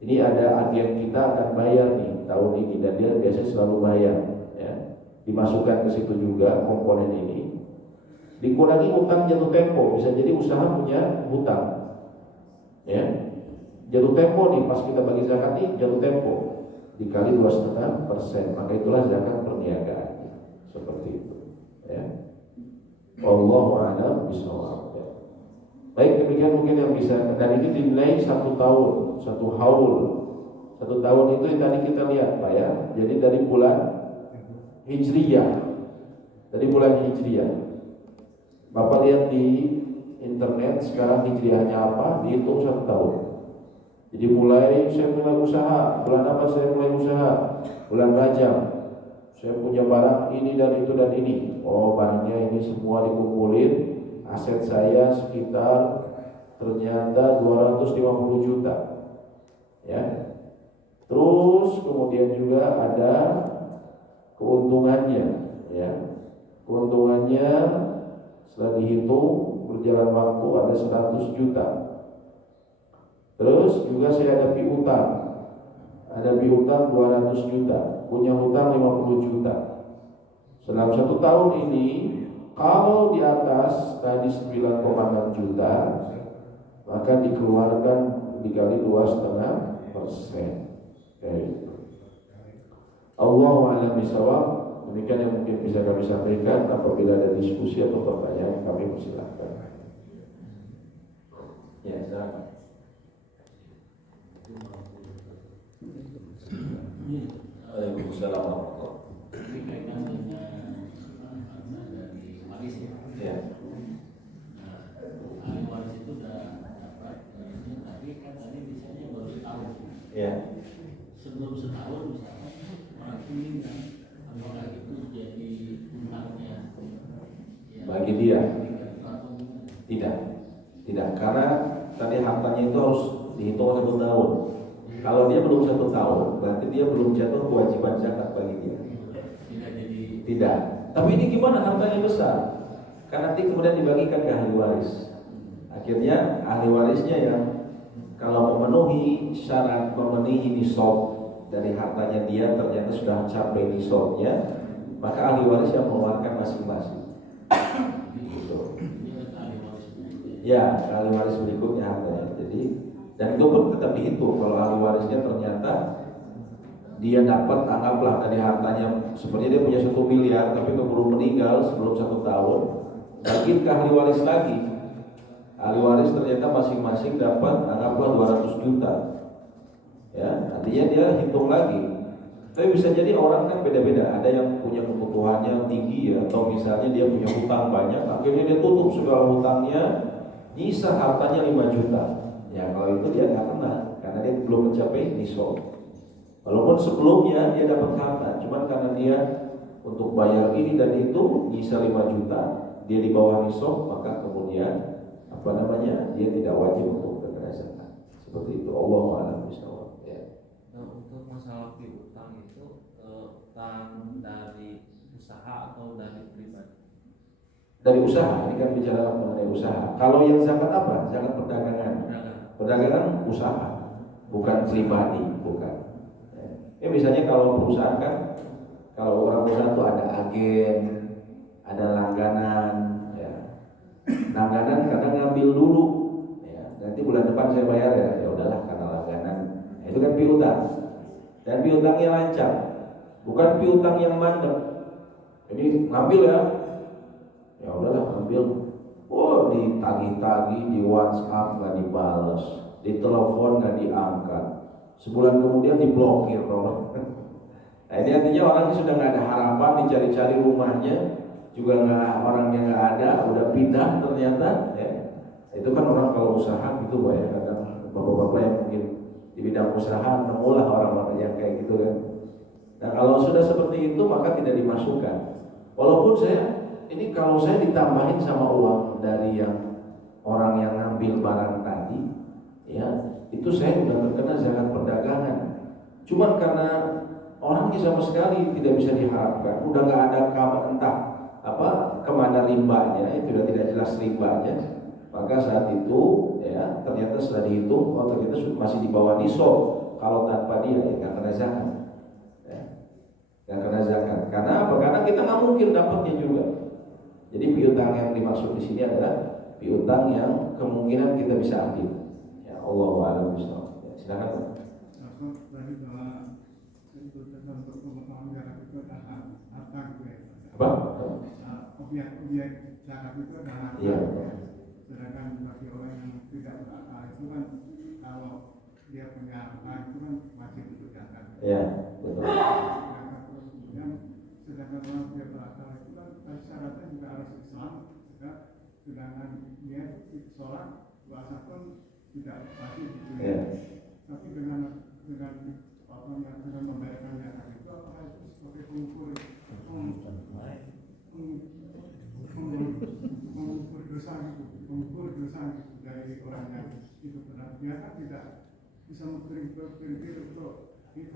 Ini ada agen kita akan bayar nih tahun ini dan dia biasanya selalu bayar, ya. Dimasukkan ke situ juga komponen ini. Dikurangi utang jatuh tempo, bisa jadi usaha punya hutang, ya. Jatuh tempo nih pas kita bagi zakat nih jatuh tempo dikali 2,5%, maka itulah zakat perniagaan, seperti itu, ya. Wallahu a'lam bishawab. Baik, demikian mungkin yang bisa, dan ini dinilai 1 tahun, 1 haul. 1 tahun itu yang tadi kita lihat Pak, ya. Jadi dari bulan Hijriyah, Bapak lihat di internet sekarang Hijriyahnya apa, dihitung 1 tahun. Jadi saya mulai usaha, bulan apa saya mulai usaha? Bulan Rajab. Saya punya barang ini dan itu dan ini. Oh, barangnya ini semua dikumpulin, aset saya sekitar ternyata 250 juta. Ya. Terus kemudian juga ada keuntungannya, ya. Keuntungannya setelah dihitung berjalan waktu ada 100 juta. Terus juga saya ada piutang. Ada piutang 200 juta, punya hutang 50 juta. Selama 1 tahun ini, kalau di atas tadi 9,6 juta, maka dikeluarkan dikali 2,5%. Allahu a'lam bishawab. Demikian yang mungkin bisa kami sampaikan. Apabila ada diskusi atau pertanyaan, kami persilahkan. Ya, silakan. Waalaikumsalam warahmatullahi wabarakatuh. Ya. Ahli waris itu udah dapat, tapi kan tadi misalnya baru setahun. Ya. Sebelum setahun misalnya orang meninggal, apakah itu jadi hutangnya? Ya, bagi dia? Tidak, karena tadi hartanya itu harus dihitung 1 tahun. Kalau dia belum 1 tahun, berarti dia belum jatuh kewajiban zakat bagi dia. Tidak. Tapi ini gimana hartanya besar? Kan nanti kemudian dibagikan ke ahli waris. Akhirnya ahli warisnya yang kalau memenuhi syarat memenuhi nisab dari hartanya dia ternyata sudah capai nisabnya, maka ahli waris yang mengeluarkan masing-masing. Gitu. Ya, ahli waris berikutnya hartanya. Jadi dan itu pun tetap dihitung. Kalau ahli warisnya ternyata dia dapat, anggaplah tadi hartanya seperti dia punya 1 miliar tapi keburu meninggal sebelum 1 tahun, bagi ke ahli waris lagi. Ahli waris ternyata masing-masing dapat anggaplah 200 juta. Ya, artinya dia hitung lagi. Tapi bisa jadi orang kan beda-beda. Ada yang punya kebutuhannya tinggi ya, atau misalnya dia punya hutang banyak, akhirnya dia tutup segala hutangnya, nyisa hartanya 5 juta. Ya kalau itu dia nggak kena karena dia belum mencapai nisab. Walaupun sebelumnya dia dapat harta, cuman karena dia untuk bayar ini dan itu nyisa 5 juta, dia di bawah nisab, maka kemudian dia tidak wajib untuk terkena zakat. Seperti itu. Allahu a'lam bishawab. Ya. Nah, untuk masalah piutang itu utang dari usaha atau dari pribadi? Dari usaha, ini kan bicara mengenai usaha. Kalau yang zakat apa? Zakat perdagangan. Perdagangan usaha, bukan pribadi, bukan. Ya misalnya kalau perusahaan kan, kalau orang perusahaan itu ada agen, ada langganan, ya. Langganan kadang ngambil dulu, ya. Nanti bulan depan saya bayar ya udahlah karena langganan. Nah, itu kan piutang, dan piutangnya lancar, bukan piutang yang mandek. Ini ngambil ya, Ya udahlah ambil. Oh, ditagih-tagih, di WhatsApp nggak dibales, di telepon nggak diangkat, sebulan kemudian diblokir orang. Nah, ini artinya orangnya sudah nggak ada harapan, dicari-cari rumahnya juga nggak, orangnya nggak ada, udah pindah ternyata. Ya. Itu kan orang kalau usaha gitu, Pak ya, kadang bapak-bapak yang mungkin di bidang usaha nemulah orang-orang yang kayak gitu kan. Nah kalau sudah seperti itu maka tidak dimasukkan. Walaupun ini kalau saya ditambahin sama uang dari yang orang yang ngambil barang tadi, ya itu saya udah terkena zakat perdagangan. Cuman karena orangnya sama sekali tidak bisa diharapkan, udah nggak ada kabar entah kemana rimbanya, itu sudah tidak jelas rimbanya. Maka saat itu ya ternyata setelah dihitung, oh ternyata masih di bawah nisab. Kalau tanpa dia ya nggak kena zakat. Ya, nggak kena zakat. Karena apa? Karena kita nggak mungkin dapatnya juga. Jadi piutang yang dimaksud di sini adalah piutang yang kemungkinan kita bisa ambil. Ya Allah a'lam bishawab. Ya, silakan. Tadi bahwa itu tentang pemotongan zakat itu adalah harta gitu ya. Apa? Objek zakat itu adalah harta. Iya. Sedangkan bagi orang yang tidak berakal itu kan kalau dia punya harta itu kan wajib untuk zakat. Iya, betul. Sedangkan orang tidak berakal itu kan syaratnya juga harus Islam. Sedangkan dia sholat puasa pun tidak wajib gitu ya. Iya. Tapi dengan orang yang sudah membayarkan zakat itu apa itu sebagai pengukur dosa gitu dari orang yang itu benar. Dia kan tidak bisa berpikir untuk itu.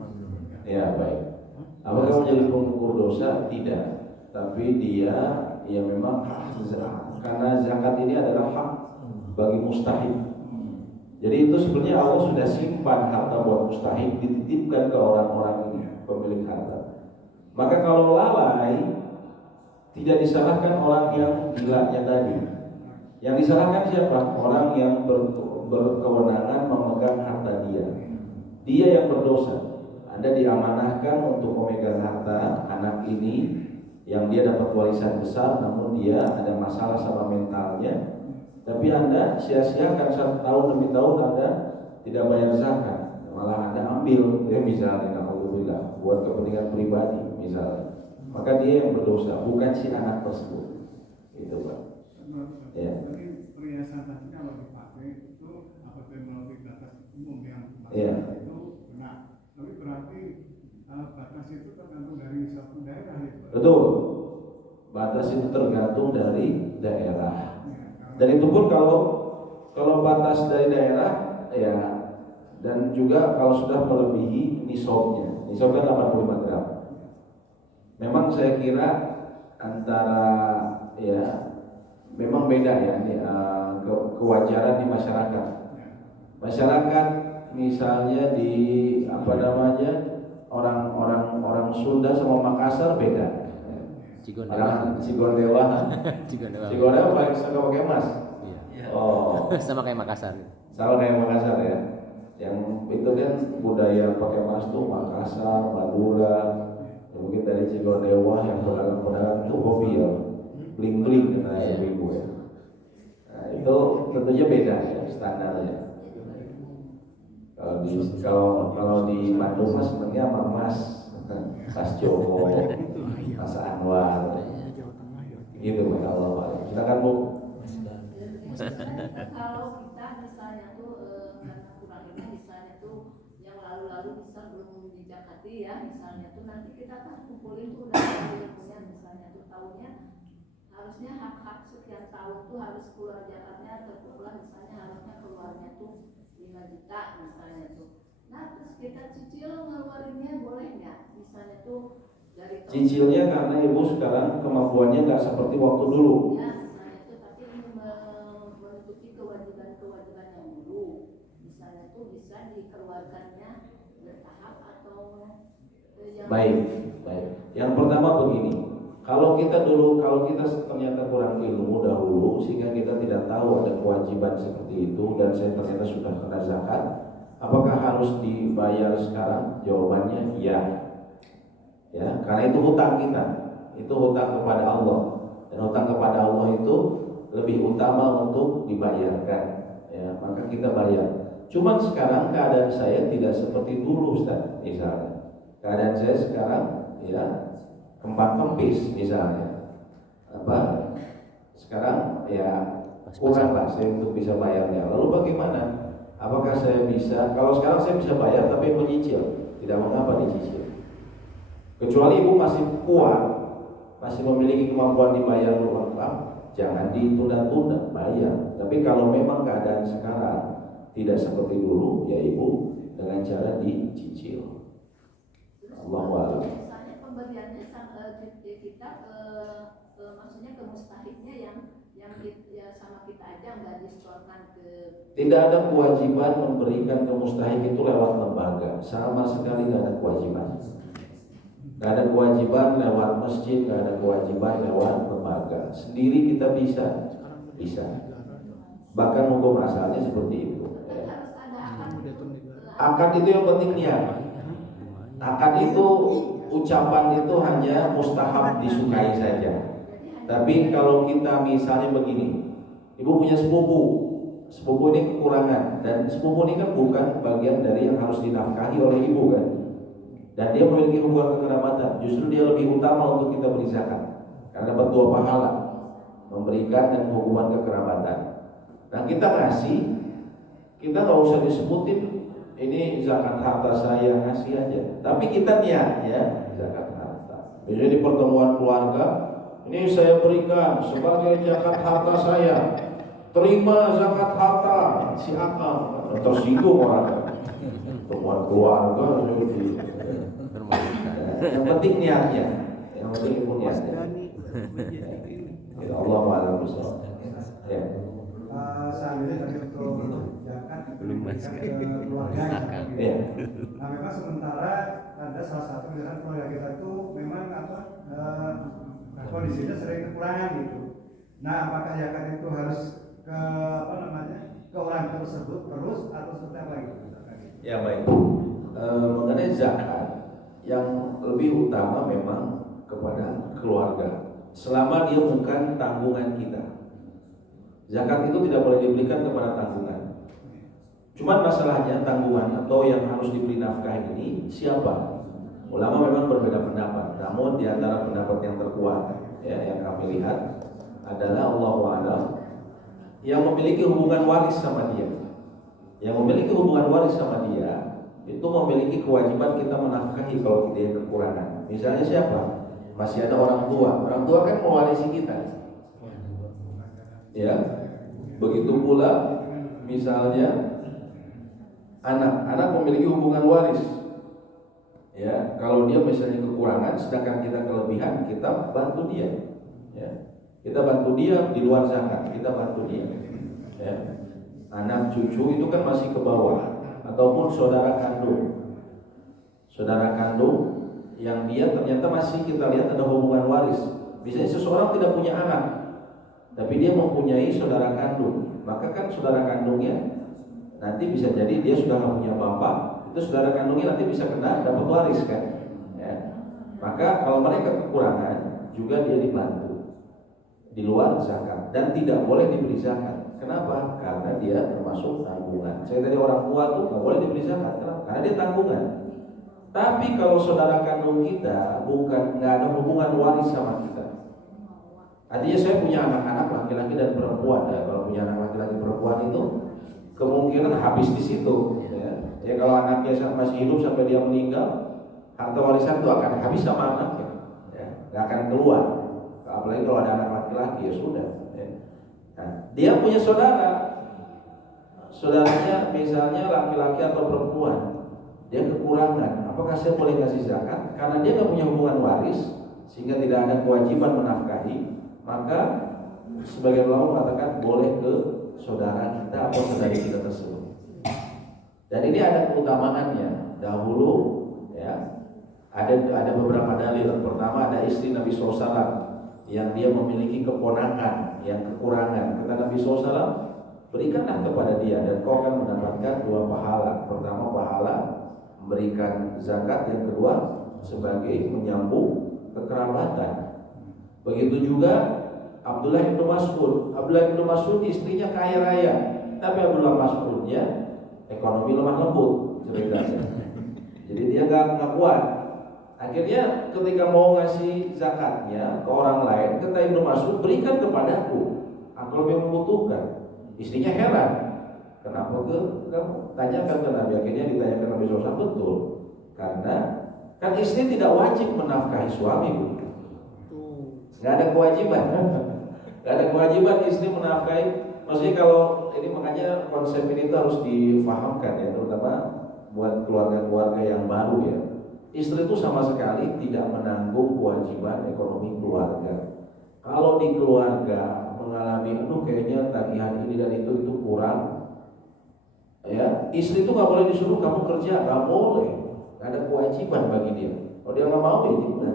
Ya baik. Apakah menjadi pengukur dosa? Tidak. Tapi dia ya memang karena zakat ini adalah hak bagi mustahik. Jadi itu sebenarnya Allah sudah simpan harta buat mustahik, dititipkan ke orang-orang ini pemilik harta. Maka kalau lalai, tidak disalahkan orang yang gilanya tadi. Yang disalahkan siapa? Orang yang berkewenangan memegang harta dia. Dia yang berdosa. Anda diamanahkan untuk memegang harta anak ini yang dia dapat warisan besar, namun dia ada masalah sama mentalnya. Tapi Anda sia-siakan 1 tahun demi tahun Anda tidak bayar zakat, malah Anda ambil, ya misalnya, alhamdulillah, buat kepentingan pribadi misalnya. Maka dia yang berdosa, bukan si anak tersebut. Itu Pak. Ya. Tapi perhiasan tadi kalau dipakai itu apa teknologi batas umum yang itu benar. Tapi berarti batas itu tergantung dari satu daerah itu. Betul. Batas itu tergantung dari daerah. Dan itu pun kalau batas dari daerah ya, dan juga kalau sudah melebihi nisabnya. Nisab kan 85 gram. Memang saya kira antara ya memang beda ya kewajaran di masyarakat. Masyarakat misalnya di orang Sunda sama Makassar beda. Cigondewa pakai emas. Iya. Oh, Sama kayak Makassar. sama kayak Makassar ya. Yang itu kan budaya pakai emas tuh Makassar, Madura. Mungkin dari Cigondewa yang pedagang-pedagang itu hobi ya, bling-bling kena ibu ya. Nah, itu tentunya beda ya standarnya. Kalau di Bandung mas sebenarnya sama Mas Joko, Mas Anwar, gitu Allah. Silakan Bu. Kalau kita misalnya tuh karena kurang ini misalnya tuh yang lalu-lalu bisa belum dijakati ya, misalnya tuh nanti kita kan kumpulin tuh udah ilmunya, misalnya tuh tahunnya harusnya hak-hak sekian tahun tuh harus keluar zakatnya terkumpul, misalnya harusnya keluarnya tuh 5 juta misalnya tuh. Nah terus kita cicil ngeluarinnya boleh nggak? Misalnya tuh dari Cicilnya karena ibu sekarang kemampuannya nggak seperti waktu dulu. ya misalnya tuh, tapi ini menutupi kewajiban-kewajiban yang dulu. Misalnya tuh bisa dikeluarkannya bertahap atau yang Baik. Yang pertama begini, kalau kita ternyata kurang ilmu dahulu sehingga kita tidak tahu ada kewajiban seperti itu dan saya ternyata sudah kena zakat, apakah harus dibayar sekarang? Jawabannya ya. Ya, karena itu hutang kita, itu hutang kepada Allah. dan hutang kepada Allah itu lebih utama untuk dibayarkan, ya, maka kita bayar. Cuman sekarang keadaan saya tidak seperti dulu, Ustaz. Misalnya keadaan saya sekarang ya kembang kempis misalnya, apa sekarang ya kurang lah saya untuk bisa bayarnya. Lalu bagaimana? Apakah saya bisa? Kalau sekarang saya bisa bayar tapi menyicil, tidak mengapa dicicil. Kecuali ibu masih kuat, masih memiliki kemampuan dibayar luar, jangan ditunda-tunda, bayar. Tapi kalau memang keadaan sekarang tidak seperti dulu, ya ibu dengan cara dicicil. Allahu a'lam. Misalnya pemberiannya kita maksudnya ke mustahiknya yang ya sama kita aja, nggak disetorkan ke. Tidak ada kewajiban memberikan ke mustahik itu lewat lembaga, sama sekali nggak ada kewajiban. Nggak ada kewajiban lewat masjid, nggak ada kewajiban lewat lembaga. Sendiri kita bisa. Bahkan hukum asalnya seperti itu. Harus ada Akad itu yang penting niat. Akad itu ucapan itu hanya mustahab disukai saja. Tapi kalau kita misalnya begini, ibu punya sepupu ini kekurangan, dan sepupu ini kan bukan bagian dari yang harus dinafkahi oleh ibu kan. Dan dia memiliki hubungan kekerabatan, justru dia lebih utama untuk kita beri zakat karena dapat 2 pahala, memberikan dan hubungan kekerabatan. Nah kita ngasih, kita nggak usah disebutin ini zakat harta saya, ngasih aja. Tapi kita niat ya zakat harta. Biasanya di pertemuan keluarga, ini saya berikan sebagai zakat harta saya. Terima zakat harta si akal. Tersinggung orang. Pertemuan keluarga yang penting niatnya, yang penting ibu niatnya. Ya Allah malam besar. Ya. Seandainya tadi untuk zakat diberikan ke keluarga. Ya. Nah memang sementara ada salah satu misalkan keluarga kita itu memang kondisinya sering kekurangan gitu. Nah apakah zakat itu harus ke ke orang tersebut terus atau seperti apa gitu? Ya baik. Mengenai zakat yang lebih utama memang kepada keluarga. Selama dia bukan tanggungan kita, zakat itu tidak boleh diberikan kepada tanggungan. Cuman masalahnya tanggungan atau yang harus diberi nafkah ini siapa? Ulama memang berbeda pendapat. Namun di antara pendapat yang terkuat ya, yang kami lihat adalah Allahu a'lam, yang memiliki hubungan waris sama dia. Yang memiliki hubungan waris sama dia itu memiliki kewajiban kita menafkahi kalau dia kekurangan. Misalnya siapa? Masih ada orang tua. Orang tua kan mewarisi kita. Ya. Begitu pula misalnya anak memiliki hubungan waris. Ya, kalau dia misalnya kekurangan sedangkan kita kelebihan, kita bantu dia. Ya. Kita bantu dia di luar zakat, kita bantu dia. Ya. Anak cucu itu kan masih ke bawah, ataupun saudara kandung yang dia ternyata masih kita lihat ada hubungan waris. Misalnya seseorang tidak punya anak, tapi dia mempunyai saudara kandung, maka kan saudara kandungnya nanti bisa jadi dia sudah nggak punya bapak, itu saudara kandungnya nanti bisa kena dapat waris kan. Ya. Maka kalau mereka kekurangan juga dia dibantu di luar zakat dan tidak boleh diberi zakat. Kenapa? Karena dia termasuk tanggungan. Saya tadi orang tua tuh nggak boleh diberi zakat. Kenapa? Karena dia tanggungan. Tapi kalau saudara kandung kita nggak ada hubungan waris sama kita. Artinya saya punya anak-anak laki-laki dan perempuan. Ya, kalau punya anak laki-laki perempuan itu kemungkinan habis di situ. Ya kalau anaknya masih hidup sampai dia meninggal, harta warisan itu akan habis sama anaknya. Ya, nggak akan keluar. Apalagi kalau ada anak laki-laki ya sudah. Nah, dia punya saudaranya misalnya laki-laki atau perempuan, dia kekurangan, apakah saya boleh kasih zakat? Karena dia nggak punya hubungan waris sehingga tidak ada kewajiban menafkahi, maka sebagian ulama mengatakan boleh ke saudara kita atau saudari kita tersebut. Dan ini ada keutamaannya. Dahulu ya ada beberapa dalil. Pertama ada istri Nabi SAW yang dia memiliki keponakan yang kekurangan. Kata Nabi SAW, berikanlah kepada dia dan kau akan mendapatkan 2 pahala. Pertama pahala memberikan zakat, yang kedua sebagai menyambung kekerabatan. Begitu juga Abdullah bin Mas'ud. Abdullah bin Mas'ud istrinya kaya raya, tapi Abdullah Mas'udnya ekonomi lemah lembut ceritanya. Jadi dia nggak kuat. Akhirnya ketika mau ngasih zakatnya ke orang lain, kata Ibnu Mas'ud, berikan kepadaku, aku lebih membutuhkan. Istrinya heran, kenapa ke kamu? Tanyakan ke Nabi. Akhirnya ditanyakan Nabi SAW, betul, karena kan istri tidak wajib menafkahi suami, Bu. Nggak ada kewajiban, nggak ada kewajiban istri menafkahi. Maksudnya kalau ini, makanya konsep ini tuh harus difahamkan ya, terutama buat keluarga-keluarga yang baru ya. Istri itu sama sekali tidak menanggung kewajiban ekonomi keluarga. Kalau di keluarga mengalami, aduh kayaknya tagihan ini dan itu kurang, ya istri itu nggak boleh disuruh kamu kerja, nggak boleh, nggak ada kewajiban bagi dia. Kalau dia nggak mau ya gimana?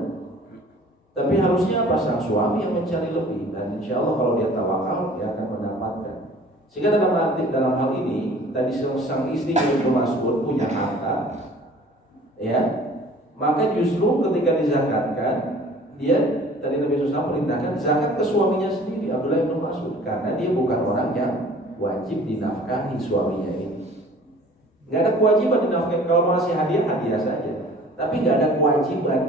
Tapi harusnya apa? Sang suami yang mencari lebih, dan insya Allah kalau dia tawakal dia akan mendapatkan. Sehingga dalam hal ini tadi sang istri yang Mas'ud punya harta, ya. Maka justru ketika dizakatkan, dia tadi Nabi SAW perintahkan zakat ke suaminya sendiri, Abdullah bin Mas'ud, karena dia bukan orang yang wajib dinafkahi suaminya ini. Gak ada kewajiban dinafkahi. Kalau masih hadiah, hadiah saja. Tapi gak ada kewajiban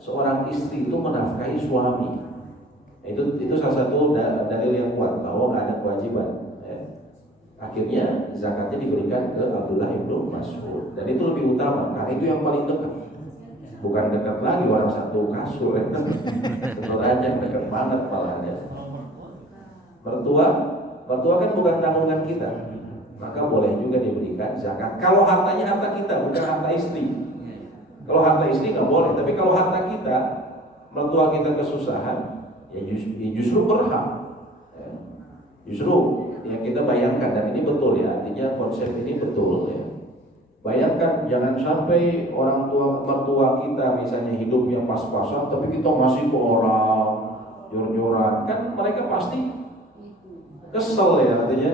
seorang istri itu menafkahi suami. Itu salah satu dalil yang kuat bahwa gak ada kewajiban. Akhirnya zakatnya diberikan ke Abdullah bin Mas'ud, dan itu lebih utama karena itu yang paling dekat. Bukan dekat lagi orang satu kasur, sebenarnya dekat banget malahnya. Mertua kan bukan tanggungan kita, maka boleh juga diberikan zakat. Kalau hartanya harta kita, bukan harta istri. Kalau harta istri nggak boleh, tapi kalau harta kita, mertua kita kesusahan, ya justru berhak. Justru yang kita bayangkan, dan ini betul ya, artinya konsep ini betul ya. Bayangkan jangan sampai orang tua mertua kita misalnya hidupnya pas-pasan, tapi kita masih ke orang jor-joran, kan mereka pasti kesel ya, artinya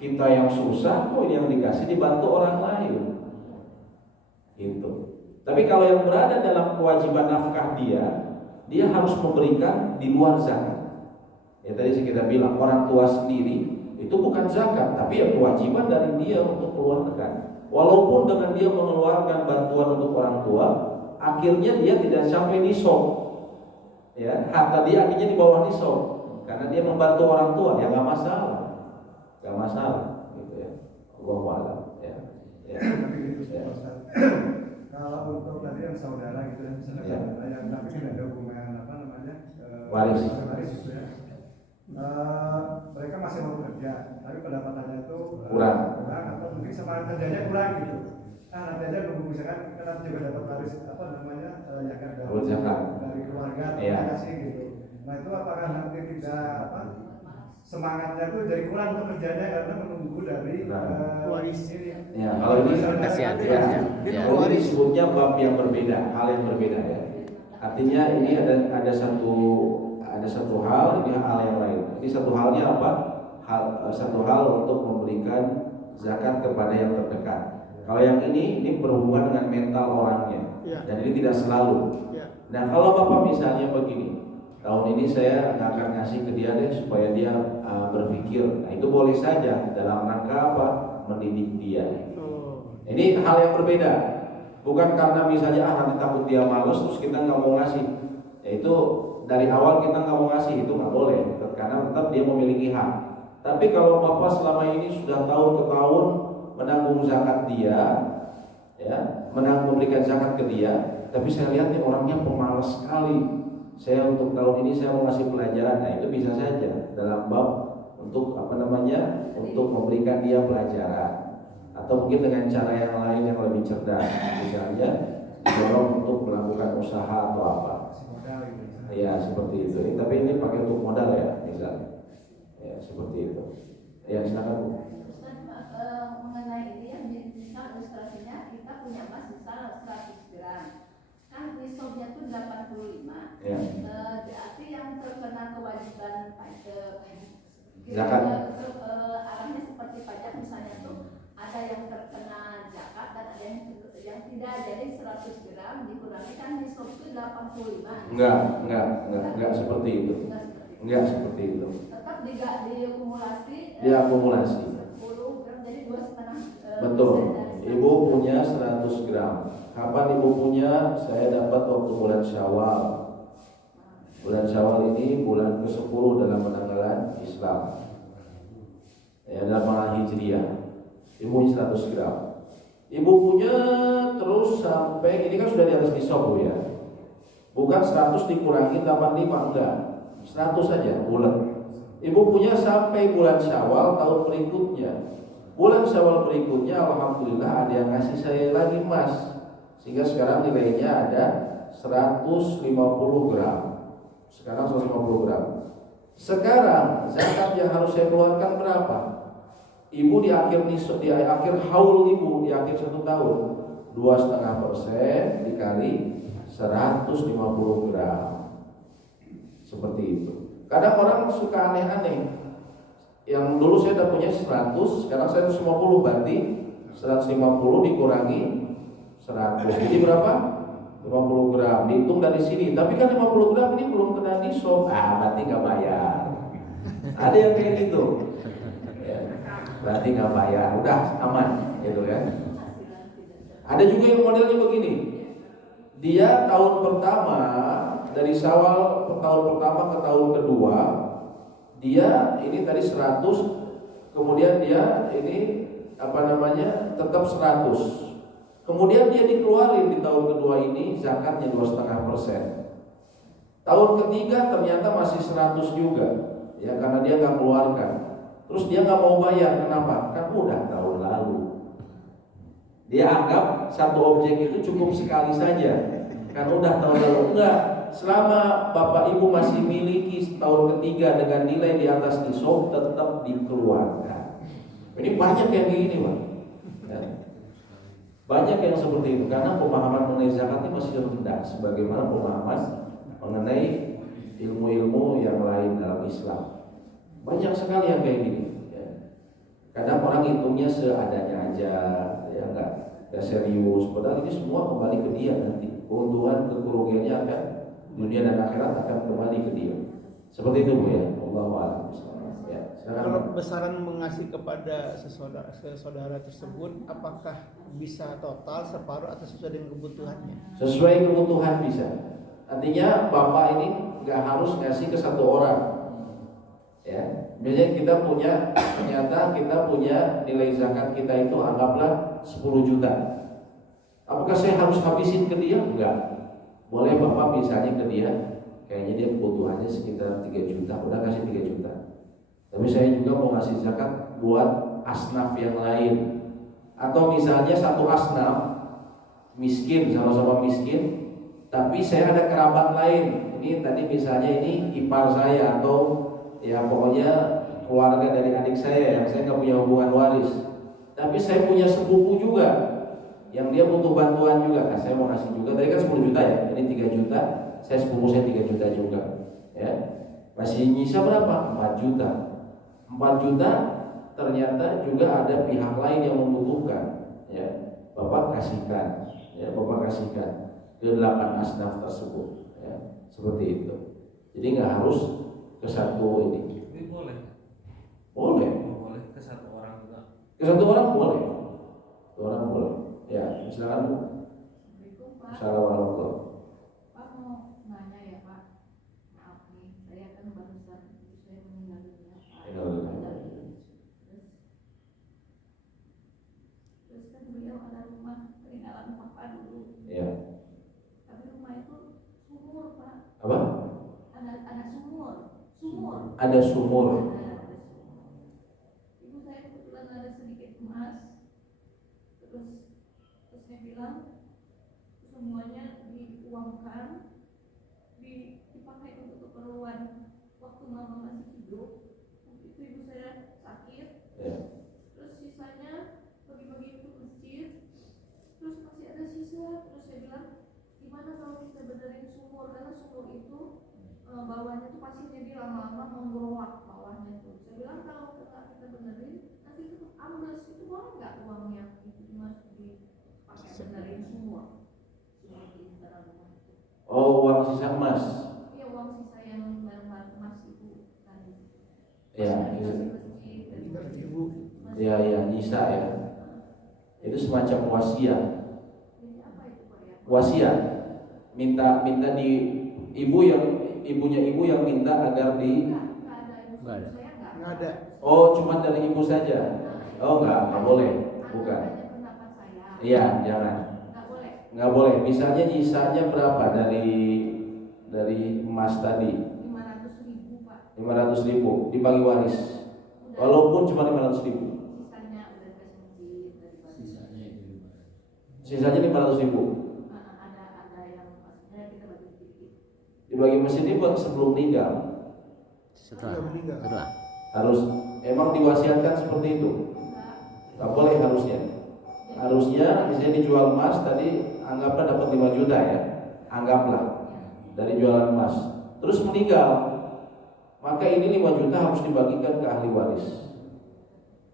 kita yang susah kok yang dikasih dibantu orang lain gitu. Tapi kalau yang berada dalam kewajiban nafkah dia harus memberikan di luar zakat. Ya tadi kita bilang orang tua sendiri itu bukan zakat, tapi ya kewajiban dari dia untuk keluarkan. Walaupun dengan dia mengeluarkan bantuan untuk orang tua, akhirnya dia tidak sampai nisab. Ya, harta dia akhirnya di bawah nisab karena dia membantu orang tua, ya nggak masalah, gitu ya. Allahu a'lam. Ya. Tapi gitu Ustaz. Kalau untuk tadi yang saudara gitu ya, misalnya saudara yang tapi tidak ada hubungan waris gitu ya. Mereka masih mau kerja, tapi pendapatannya itu kurang atau mungkin semangat kerjanya kurang gitu. Nanti aja nunggu misalkan kita nanti juga dapat waris zakat dari keluarga kasih gitu. Nah itu apakah nanti tidak semangatnya itu jadi kurang untuk kerjanya karena menunggu dari waris ini? Ya kalau ini kasihan ya. Kalau ini disebutnya bab yang berbeda, hal yang berbeda ya. Artinya ini ada satu hal, ini hal yang lain. Ini satu halnya apa? Satu hal untuk memberikan zakat kepada yang terdekat. Kalau yang ini berhubungan dengan mental orangnya, dan ini tidak selalu. Nah kalau Bapak misalnya begini, tahun ini saya akan ngasih ke dia deh supaya dia berpikir, nah itu boleh saja dalam rangka apa? Mendidik dia. Ini hal yang berbeda. Bukan karena misalnya nanti takut dia malas terus kita nggak mau ngasih. Yaitu dari awal kita nggak mau ngasih, itu nggak boleh, karena tetap dia memiliki hak. Tapi kalau Bapak selama ini sudah tahun ke tahun menanggung zakat dia, ya, memberikan zakat ke dia, tapi saya lihat nih orangnya pemalas sekali. Saya untuk tahun ini saya mau ngasih pelajaran, nah itu bisa saja dalam bab untuk untuk memberikan dia pelajaran, atau mungkin dengan cara yang lain yang lebih cerdas, misalnya dorong untuk melakukan usaha atau apa. Ya seperti itu. Tapi ini pakai untuk modal ya, misalnya. Ya seperti itu. Ya silakan Bu. Mengenai ini ya, misal ilustrasinya kita punya emas misal 100 gram, kan nisabnya itu 85. Ya. Berarti yang terkena kewajiban zakat. Arahnya seperti pajak misalnya tuh ada yang terkena zakat dan ada yang tidak. Jadi 100 gram dikurangi kan nisab itu 85. Enggak seperti itu. Enggak seperti itu. Tetap diakumulasi. Diakumulasi. 10 gram jadi 2,5. Betul. Ibu punya 100 gram. Kapan ibu punya? Saya dapat waktu bulan Syawal. Bulan Syawal ini bulan ke-10 dalam penanggalan Islam. Ya, dalam malah Hijriah. Ibu punya 100 gram. Ibu punya terus sampai ini kan sudah di atas nisab Bu ya. Bukan 100 dikurangi 85 enggak. 100 saja bulan. Ibu punya sampai bulan Syawal tahun berikutnya. Bulan Syawal berikutnya alhamdulillah ada yang ngasih saya lagi emas. Sehingga sekarang nilainya ada 150 gram. Sekarang 150 gram. Sekarang zakat yang harus saya keluarkan berapa? Ibu di akhir haul ibu di akhir 1 tahun 2,5% dikali 150 gram. Seperti itu. Kadang orang suka aneh-aneh. Yang dulu saya udah punya 100, sekarang saya 150, berarti 150 dikurangi 100. Jadi berapa? 50 gram. Dihitung dari sini. Tapi kan 50 gram ini belum kena nisab. Berarti nggak bayar. Ada yang kayak gitu. Ya, berarti nggak bayar. Udah aman, gitu kan? Ada juga yang modelnya begini. Dia tahun pertama dari Syawal tahun pertama ke tahun kedua dia ini tadi 100, kemudian dia ini tetap 100. Kemudian dia dikeluarin di tahun kedua ini zakatnya 2,5%. Tahun ketiga ternyata masih 100 juga, ya karena dia nggak keluarkan. Terus dia nggak mau bayar, kenapa? Kan udah tahun lalu. Dia anggap satu objek itu cukup sekali saja, kan udah tahun lalu. Enggak. Selama bapak ibu masih miliki tahun ketiga dengan nilai di atas nisab tetap dikeluarkan. Ini banyak yang begini Pak. Ya. Banyak yang seperti itu karena pemahaman mengenai zakat ini masih rendah sebagaimana pemahaman mengenai ilmu-ilmu yang lain dalam Islam. Banyak sekali yang kayak gini. Ya. Kadang orang hitungnya seadanya aja, ya enggak serius. Padahal ini semua kembali ke dia nanti. Keuntungan kerugiannya akan dunia dan akhirat akan kembali ke dia. Seperti itu Bu ya. Allahu a'lam. Ya, Kalau besaran mengasih kepada sesaudara tersebut, apakah bisa total, separuh atau sesuai dengan kebutuhannya? Sesuai kebutuhan bisa. Artinya bapak ini nggak harus ngasih ke satu orang. Ya, misalnya ternyata kita punya nilai zakat kita itu anggaplah 10 juta. Apakah saya harus habisin ke dia? Enggak. Boleh bapak misalnya ke dia, kayaknya dia kebutuhannya sekitar 3 juta, udah kasih 3 juta. Tapi saya juga mau ngasih zakat buat asnaf yang lain. Atau misalnya satu asnaf miskin, sama-sama miskin, tapi saya ada kerabat lain. Ini tadi misalnya ini ipar saya atau ya pokoknya keluarga dari adik saya yang saya nggak punya hubungan waris. Tapi saya punya sepupu juga yang dia butuh bantuan juga, nah, saya mau kasih juga. Tadi kan 10 juta ya, ini 3 juta, saya sepupu saya 3 juta juga, ya. Masih nyisa berapa? 4 juta. 4 juta ternyata juga ada pihak lain yang membutuhkan, ya. Bapak kasihkan, ya, Bapak kasihkan ke 8 asnaf tersebut, ya. Seperti itu. Jadi nggak harus ke satu ini. Ini boleh. Boleh. Boleh ke satu orang juga. Ke satu orang boleh. Satu orang boleh. Ya, silakan Bu. Assalamualaikum. Pak mau nanya ya Pak, maaf nih, saya kan barusan saya meninggal dunia Pak. Terus kan beliau ada rumah peninggalan Papa dulu. Ya. Tapi rumah itu sumur Pak. Apa? Ada sumur. Ada sumur. Ibu saya kebetulan ada sedikit emas. Terus saya bilang semuanya diuangkan, dipakai untuk keperluan waktu mama masih hidup. Waktu itu ibu saya sakit, Ya. terus sisanya bagi-bagi untuk masjid. Terus masih ada sisa. Terus saya bilang gimana kalau kita benerin sumur, karena sumur itu bawahnya tuh pasti jadi lama-lama menggerowak bawahnya tuh. Saya bilang kalau kita benerin nanti itu ambles, itu boleh nggak uangnya itu dipakai benerin sumur seperti di dalam rumah itu? Oh, uang sisa emas. Iya, uang sisa yang barang-barang emas itu Itu semacam wasiat. Jadi apa itu Pak ya? Wasiat, minta di ibunya ibu yang minta agar di. Enggak ada ibu Nggak ada. saya enggak. Nggak ada. Oh, cuma dari ibu saja. Oh, enggak boleh, bukan. Hanya pendapat saya. Iya, jangan. Enggak boleh. Nggak boleh. Misalnya nyisanya berapa dari emas tadi? 500.000 Pak. 500.000 dibagi waris. Udah. Walaupun cuma 500.000. Sisanya udah dikasih masjid dari Pak. Sisanya 500.000 Ada yang maksudnya kita bagi sedikit. dibagi masjid ini buat sebelum meninggal. Setelah. Belum meninggal. Setelah. Harus emang diwasiatkan seperti itu. Enggak. Nggak boleh harusnya. Harusnya misalnya dijual emas tadi anggaplah dapat 5 juta ya. Anggaplah dari jualan emas. Terus meninggal. Maka ini 5 juta harus dibagikan ke ahli waris.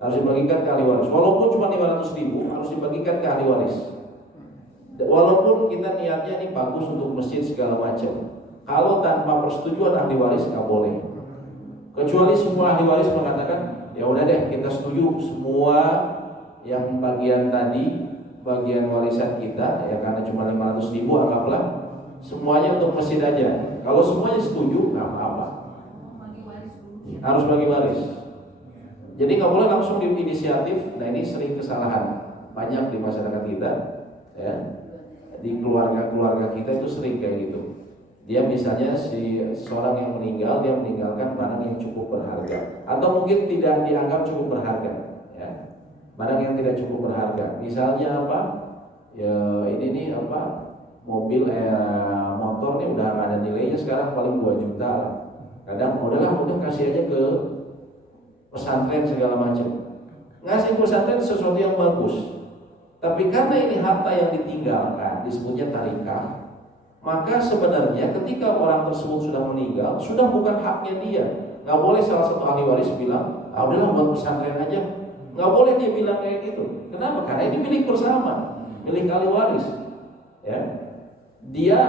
Harus dibagikan ke ahli waris. Walaupun cuma 500.000 harus dibagikan ke ahli waris. Walaupun kita niatnya ini bagus untuk masjid segala macam. Kalau tanpa persetujuan ahli waris nggak boleh. Kecuali semua ahli waris mengatakan, ya udah deh kita setuju semua yang bagian tadi, bagian warisan kita ya karena cuma 500.000 anggaplah semuanya untuk masjid aja. Kalau semuanya setuju nggak apa-apa. Bagi waris dulu. Harus bagi waris. Jadi nggak boleh langsung diinisiatif. Nah ini sering kesalahan banyak di masyarakat kita, ya di keluarga kita itu sering kayak gitu. Dia misalnya seorang yang meninggal, dia meninggalkan barang yang cukup berharga, atau mungkin tidak dianggap cukup berharga, ya barang yang tidak cukup berharga. Misalnya apa? Ya ini nih apa? Mobil, motor nih udah nggak ada nilainya sekarang paling 2 juta lah. Kadang udah kasih aja ke pesantren segala macam. Ngasih pesantren sesuatu yang bagus. Tapi karena ini harta yang ditinggalkan, disebutnya tarikah, maka sebenarnya ketika orang tersebut sudah meninggal, sudah bukan haknya dia. Nggak boleh salah satu ahli waris bilang, udahlah buat pesantren aja. Nggak boleh dia bilang kayak gitu. Kenapa? Karena ini milik bersama, milik ahli waris. Ya, dia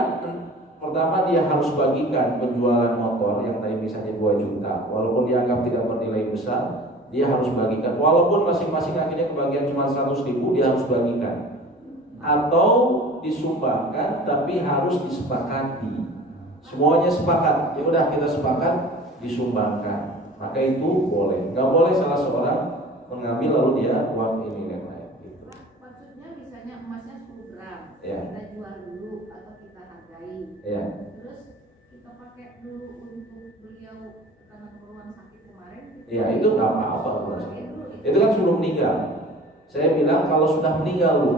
pertama dia harus bagikan penjualan motor yang tadi misalnya 2 juta, walaupun dianggap tidak bernilai besar, dia harus bagikan. Walaupun masing-masing akhirnya kebagian cuma 100.000, dia harus bagikan. Atau disumbangkan, tapi harus disepakati. Semuanya sepakat. Ya udah kita sepakat disumbangkan. Maka itu boleh. Nggak boleh salah seorang mengambil lalu dia uang ini gitu. Maksudnya misalnya emasnya 10 gram, Ya. kita jual dulu atau kita hargai. Ya. Terus kita pakai dulu untuk beliau karena keperluan sakit kemarin. Ya itu nggak apa-apa. Pakai dulu. Itu kan sebelum meninggal. Saya bilang kalau sudah meninggal lu.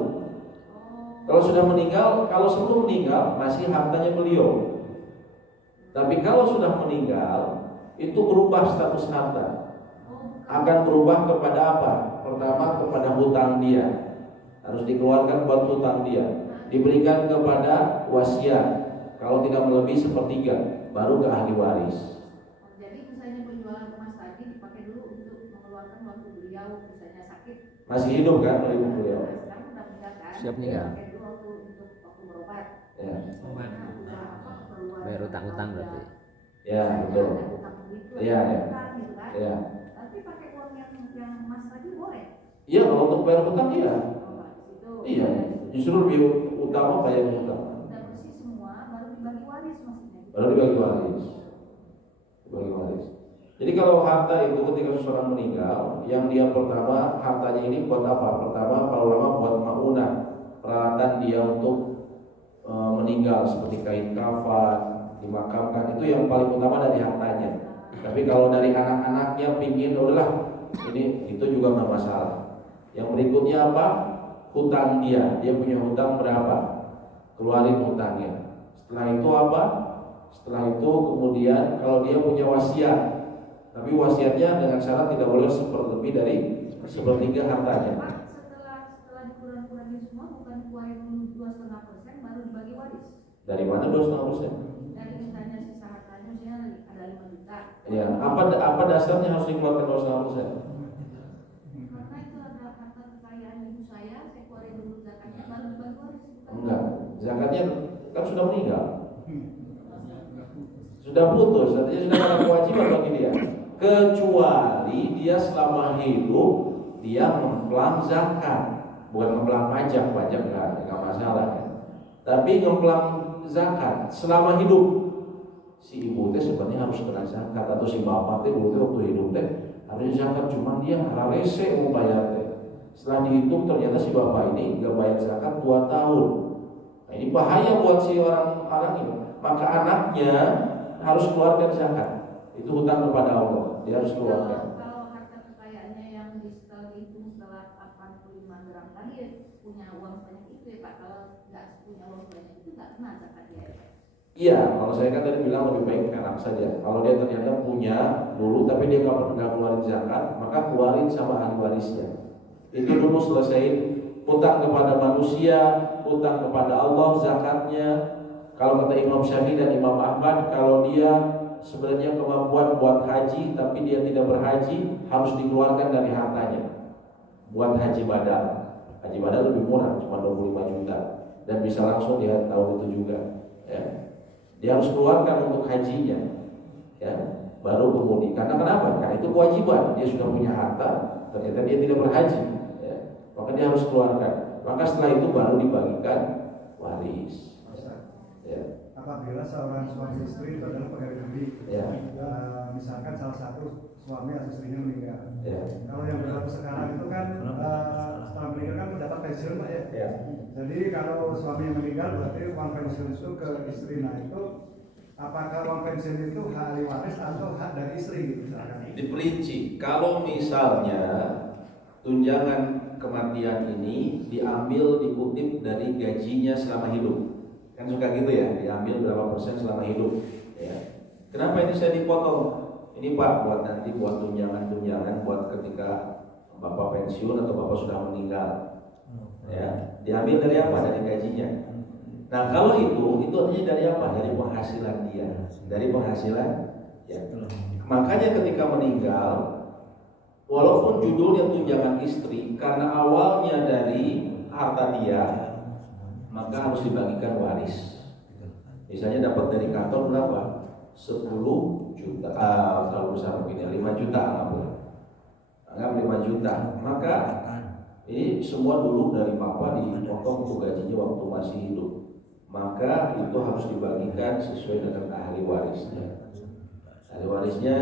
Kalau sudah meninggal, kalau sebelum meninggal masih hartanya beliau. Tapi kalau sudah meninggal, itu berubah status harta. Akan berubah kepada apa? Pertama kepada hutang dia. Harus dikeluarkan buat hutang dia. Diberikan kepada wasiat. Kalau tidak melebihi 1/3, baru ke ahli waris. Jadi misalnya penjualan emas tadi dipakai dulu untuk mengeluarkan waktu beliau misalnya sakit. Masih hidup kan beliau? Sekarang udah meninggal kan? Siap meninggal. Pakai dulu untuk waktu berobat. Ya. Bayar utang-utang berarti. Ya betul. Iya, ya. Ya. Tapi pakai uang yang emas tadi boleh? Iya kalau untuk bayar hutang iya. Iya. Justru lebih utama bayar hutang. Udah bersih semua, baru dibagi waris maksudnya. Baru dibagi waris. Dibagi waris. Jadi kalau harta itu ketika seseorang meninggal, yang dia pertama hartanya ini buat apa? Pertama para ulama buat maunah, peralatan dia untuk meninggal seperti kain kafan, dimakamkan, itu yang paling utama dari hartanya. Tapi kalau dari anak-anaknya pingin, udahlah ini itu juga nggak masalah. Yang berikutnya apa? Hutang dia punya hutang berapa? Keluarin hutangnya. Setelah itu apa? Setelah itu kemudian kalau dia punya wasiat, tapi wasiatnya dengan syarat tidak boleh lebih dari 1/3 hartanya. Pak, setelah dikurang-kurangin semua bukan dikeluarin 2,5% baru dibagi waris. Dari mana 2,5%? Dari misalnya sisa hartanya misalnya ada 5 juta. Ya, apa dasarnya harus dikeluarkan 2,5%? Karena itu ada harta kekayaan ibu saya keluarin dulu zakatnya baru dibagi waris. Enggak, zakatnya kan sudah meninggal. Sudah putus, artinya sudah ada kewajiban bagi dia. Kecuali dia selama hidup dia memplang zakat. bukan ngemplang pajak nggak masalah ya. Tapi ngemplang zakat selama hidup si ibu teh sebenarnya harus kena zakat, atau si bapak teh dulu waktu hidup teh harus zakat, cuman dia rese mau bayar teh. Setelah dihitung ternyata si bapak ini nggak bayar zakat 2 tahun. Nah, ini bahaya buat si orang ini. Maka anaknya harus keluarkan zakat. Itu hutang kepada Allah, dia harus keluarkan. Kalau harta kekayaannya yang setelah dihitung setelah 85 gram tadi ya punya uang banyak itu ya Pak. Kalau nggak punya uang banyak itu nggak kena zakat ya. Iya, kalau saya kan tadi bilang lebih baik perak saja. Kalau dia ternyata punya dulu tapi dia nggak keluarin zakat, maka keluarin sama ahli warisnya. Itu dulu selesaiin utang kepada manusia, utang kepada Allah zakatnya. Kalau kata Imam Syafi'i dan Imam Ahmad, kalau dia sebenarnya kemampuan buat haji tapi dia tidak berhaji, harus dikeluarkan dari hartanya buat haji badal. Haji badal lebih murah, cuma 25 juta dan bisa langsung di tahun itu juga ya. Dia harus keluarkan untuk hajinya ya, baru kemudian. Karena kenapa? Karena itu kewajiban. Dia sudah punya harta, ternyata dia tidak berhaji ya. Maka dia harus keluarkan. Maka setelah itu baru dibagikan waris ya. Apabila seorang suami istri itu adalah pegawai negeri, Ya. Misalkan salah satu suami atau istrinya meninggal. Ya. Kalau yang berlaku sekarang itu kan setelah meninggal kan mendapat pensiun Pak ya. Ya. Jadi kalau suami yang meninggal berarti uang pensiun itu ke istri. Nah itu apakah uang pensiun itu hak ahli waris atau hak dari istri gitu misalkan? Diperinci. Kalau misalnya tunjangan kematian ini diambil dikutip dari gajinya selama hidup, kan suka gitu ya, diambil berapa persen selama hidup ya. Kenapa ini saya dipotong? Ini Pak buat nanti buat tunjangan buat ketika Bapak pensiun atau Bapak sudah meninggal ya. Diambil dari apa? Dari gajinya. Nah kalau itu artinya dari apa? Dari penghasilan dia, dari penghasilan ya. Makanya ketika meninggal, walaupun judulnya tunjangan istri, karena awalnya dari harta dia, maka harus dibagikan waris. Misalnya dapat dari kantor berapa? 10 juta, kalau besar begini 5 juta anggap 5 juta. Maka ini semua dulu dari papa dipotong untuk gajinya waktu masih hidup. Maka itu harus dibagikan sesuai dengan ahli warisnya. Ahli warisnya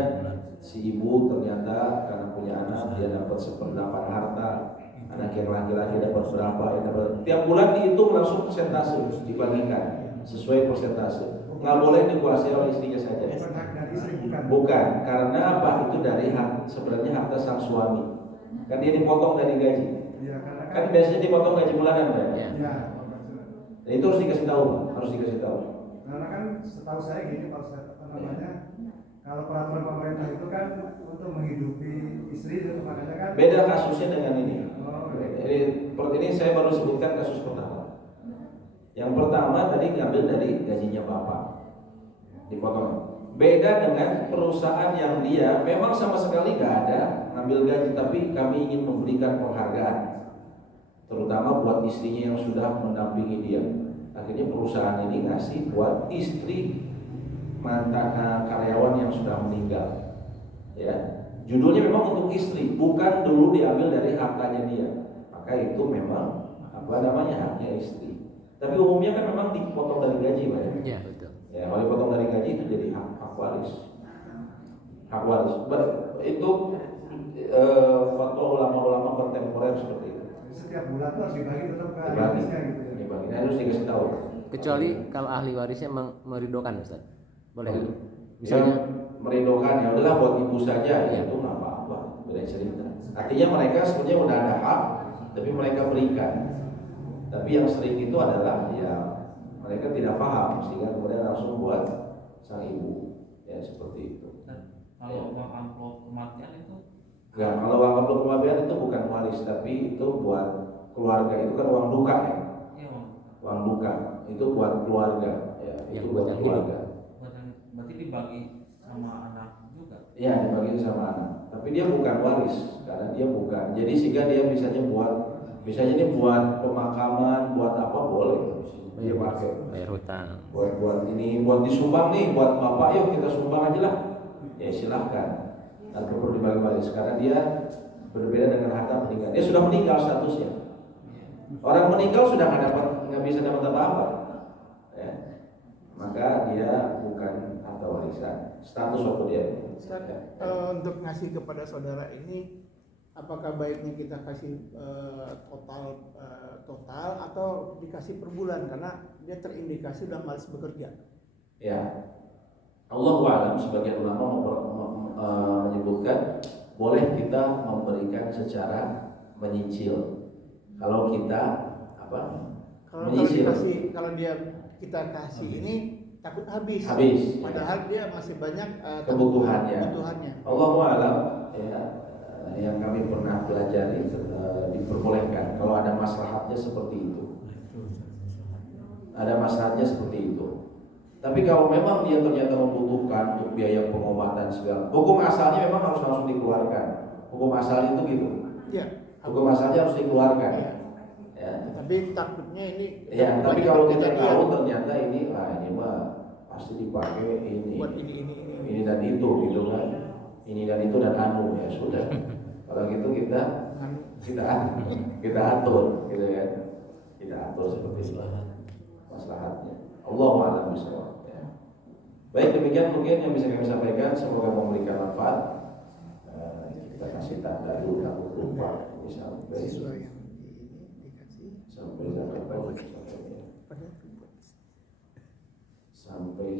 si ibu ternyata karena punya anak dia dapat 1/8 harta. Anak yang laki-laki dapat berapa, yang dapat tiap bulan dihitung langsung persentase dibagikan sesuai persentase. Nggak boleh dikuasai oleh istrinya saja. Bukan, karena apa? Itu dari hak, sebenarnya harta sang suami. Kan dia dipotong dari gaji. Kan biasanya dipotong gaji bulanan kan? Ya. Dan itu harus dikasih tahu, harus dikasih tahu. Karena kan setahu saya gini Pak Ustaz, apa namanya? Kalau peraturan pemerintah itu kan untuk menghidupi istri itu makanya kan beda kasusnya dengan ini. Jadi seperti ini saya baru sebutkan kasus pertama. Yang pertama tadi ngambil dari gajinya bapak, dipotong. Beda dengan perusahaan yang dia memang sama sekali nggak ada ngambil gaji, tapi kami ingin memberikan penghargaan, terutama buat istrinya yang sudah mendampingi dia. Akhirnya perusahaan ini ngasih buat istri mantan karyawan yang sudah meninggal. Ya, judulnya memang untuk istri, bukan dulu diambil dari hartanya dia. Maka itu memang apa namanya haknya istri. Tapi umumnya kan memang dipotong dari gaji, Pak ya. Iya, betul. Ya, kalau dipotong dari gaji itu jadi hak waris. Hak waris. Itu fatwa ulama-ulama kontemporer seperti itu. setiap bulan tuh harus dibagi tetap ke ahli Dibagi, warisnya gitu ya. dibagi. Nah, harus dikasih tahu. Kecuali kalau ahli warisnya meridokan, Ustaz. Boleh. Misalnya Misalnya merindukan ya udahlah buat ibu saja, Ya. itu nggak apa-apa, beda cerita. Artinya mereka sebenarnya udah ada hak, tapi mereka berikan. Tapi yang sering itu adalah ya mereka tidak paham sehingga kemudian langsung buat sang ibu, ya seperti itu. Dan kalau uang amplop kematian itu Enggak, kalau uang amplop kematian itu bukan waris, tapi itu buat keluarga, itu kan uang duka ya. ya Uang duka itu buat keluarga, ya Yang itu buat buat yang keluarga. berarti dibagi sama anak juga. Ya dibagi sama anak, tapi dia bukan waris karena dia bukan. Jadi sehingga dia misalnya ini buat pemakaman, buat apa boleh dia pakai. bayar hutang. Buat ini, buat disumbang nih, buat bapak yuk kita sumbang aja lah. Ya silahkan. Tanpa perlu dibagi waris karena dia berbeda dengan harta meninggal. Dia sudah meninggal statusnya. Orang meninggal sudah nggak bisa dapat apa-apa, ya. Maka dia bukan harta warisan. Status waktu dia. Ustaz, untuk ngasih kepada saudara ini, apakah baiknya kita kasih total atau dikasih per bulan karena dia terindikasi sudah malas bekerja? Ya, Allahu a'lam, sebagian ulama menyebutkan boleh kita memberikan secara menyicil. Kalau kita Kalau menyicil. kalau dia kita kasih ini takut habis. Padahal dia masih banyak kebutuhannya. Allahu a'lam, ya, yang kami pernah pelajari diperbolehkan kalau ada maslahatnya seperti itu. Ada maslahatnya seperti itu. Tapi kalau memang dia ternyata membutuhkan untuk biaya pengobatan segala, hukum asalnya memang harus langsung dikeluarkan. Hukum asalnya itu gitu. Ya. Hukum asalnya harus dikeluarkan. Ya. Tapi takutnya ini. Ya, tapi kalau kita tahu ternyata ini mah pasti dipakai ini. Buat ini dan itu gitu kan. Ini dan itu dan anu, ya sudah. Kalau gitu kita atur gitu kan. Kita atur seperti itu. Maslahatnya. Allahu a'lam bishawab, ya. Baik, demikian mungkin yang bisa kami sampaikan, semoga memberikan manfaat. Kita kasih tanda dulu, aku lupa ini sampai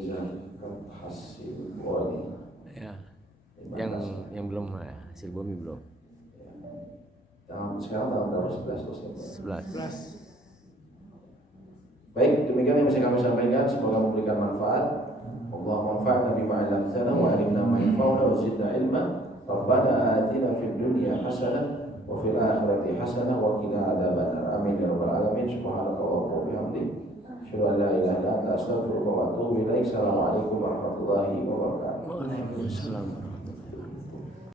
zakat hasil bumi. Ya. Yang belum hasil bumi belum. Sekarang tahun berapa? 11. Baik, demikian yang bisa kami sampaikan, semoga memberikan manfaat. Allah manfa'na bima 'allamtana wa 'allimna ma yanfa'una wa zidna ilma. Rabbana atina fid dunya hasanah wa fil akhirati hasanah wa qina adzabannar. Amin ya rabbal alamin. Subhanakallahumma wa bihamdik, asyhadu an la ilaha illa anta astaghfiruka wa atubu ilaik. Assalamualaikum warahmatullahi wabarakatuh. Waalaikumsalam.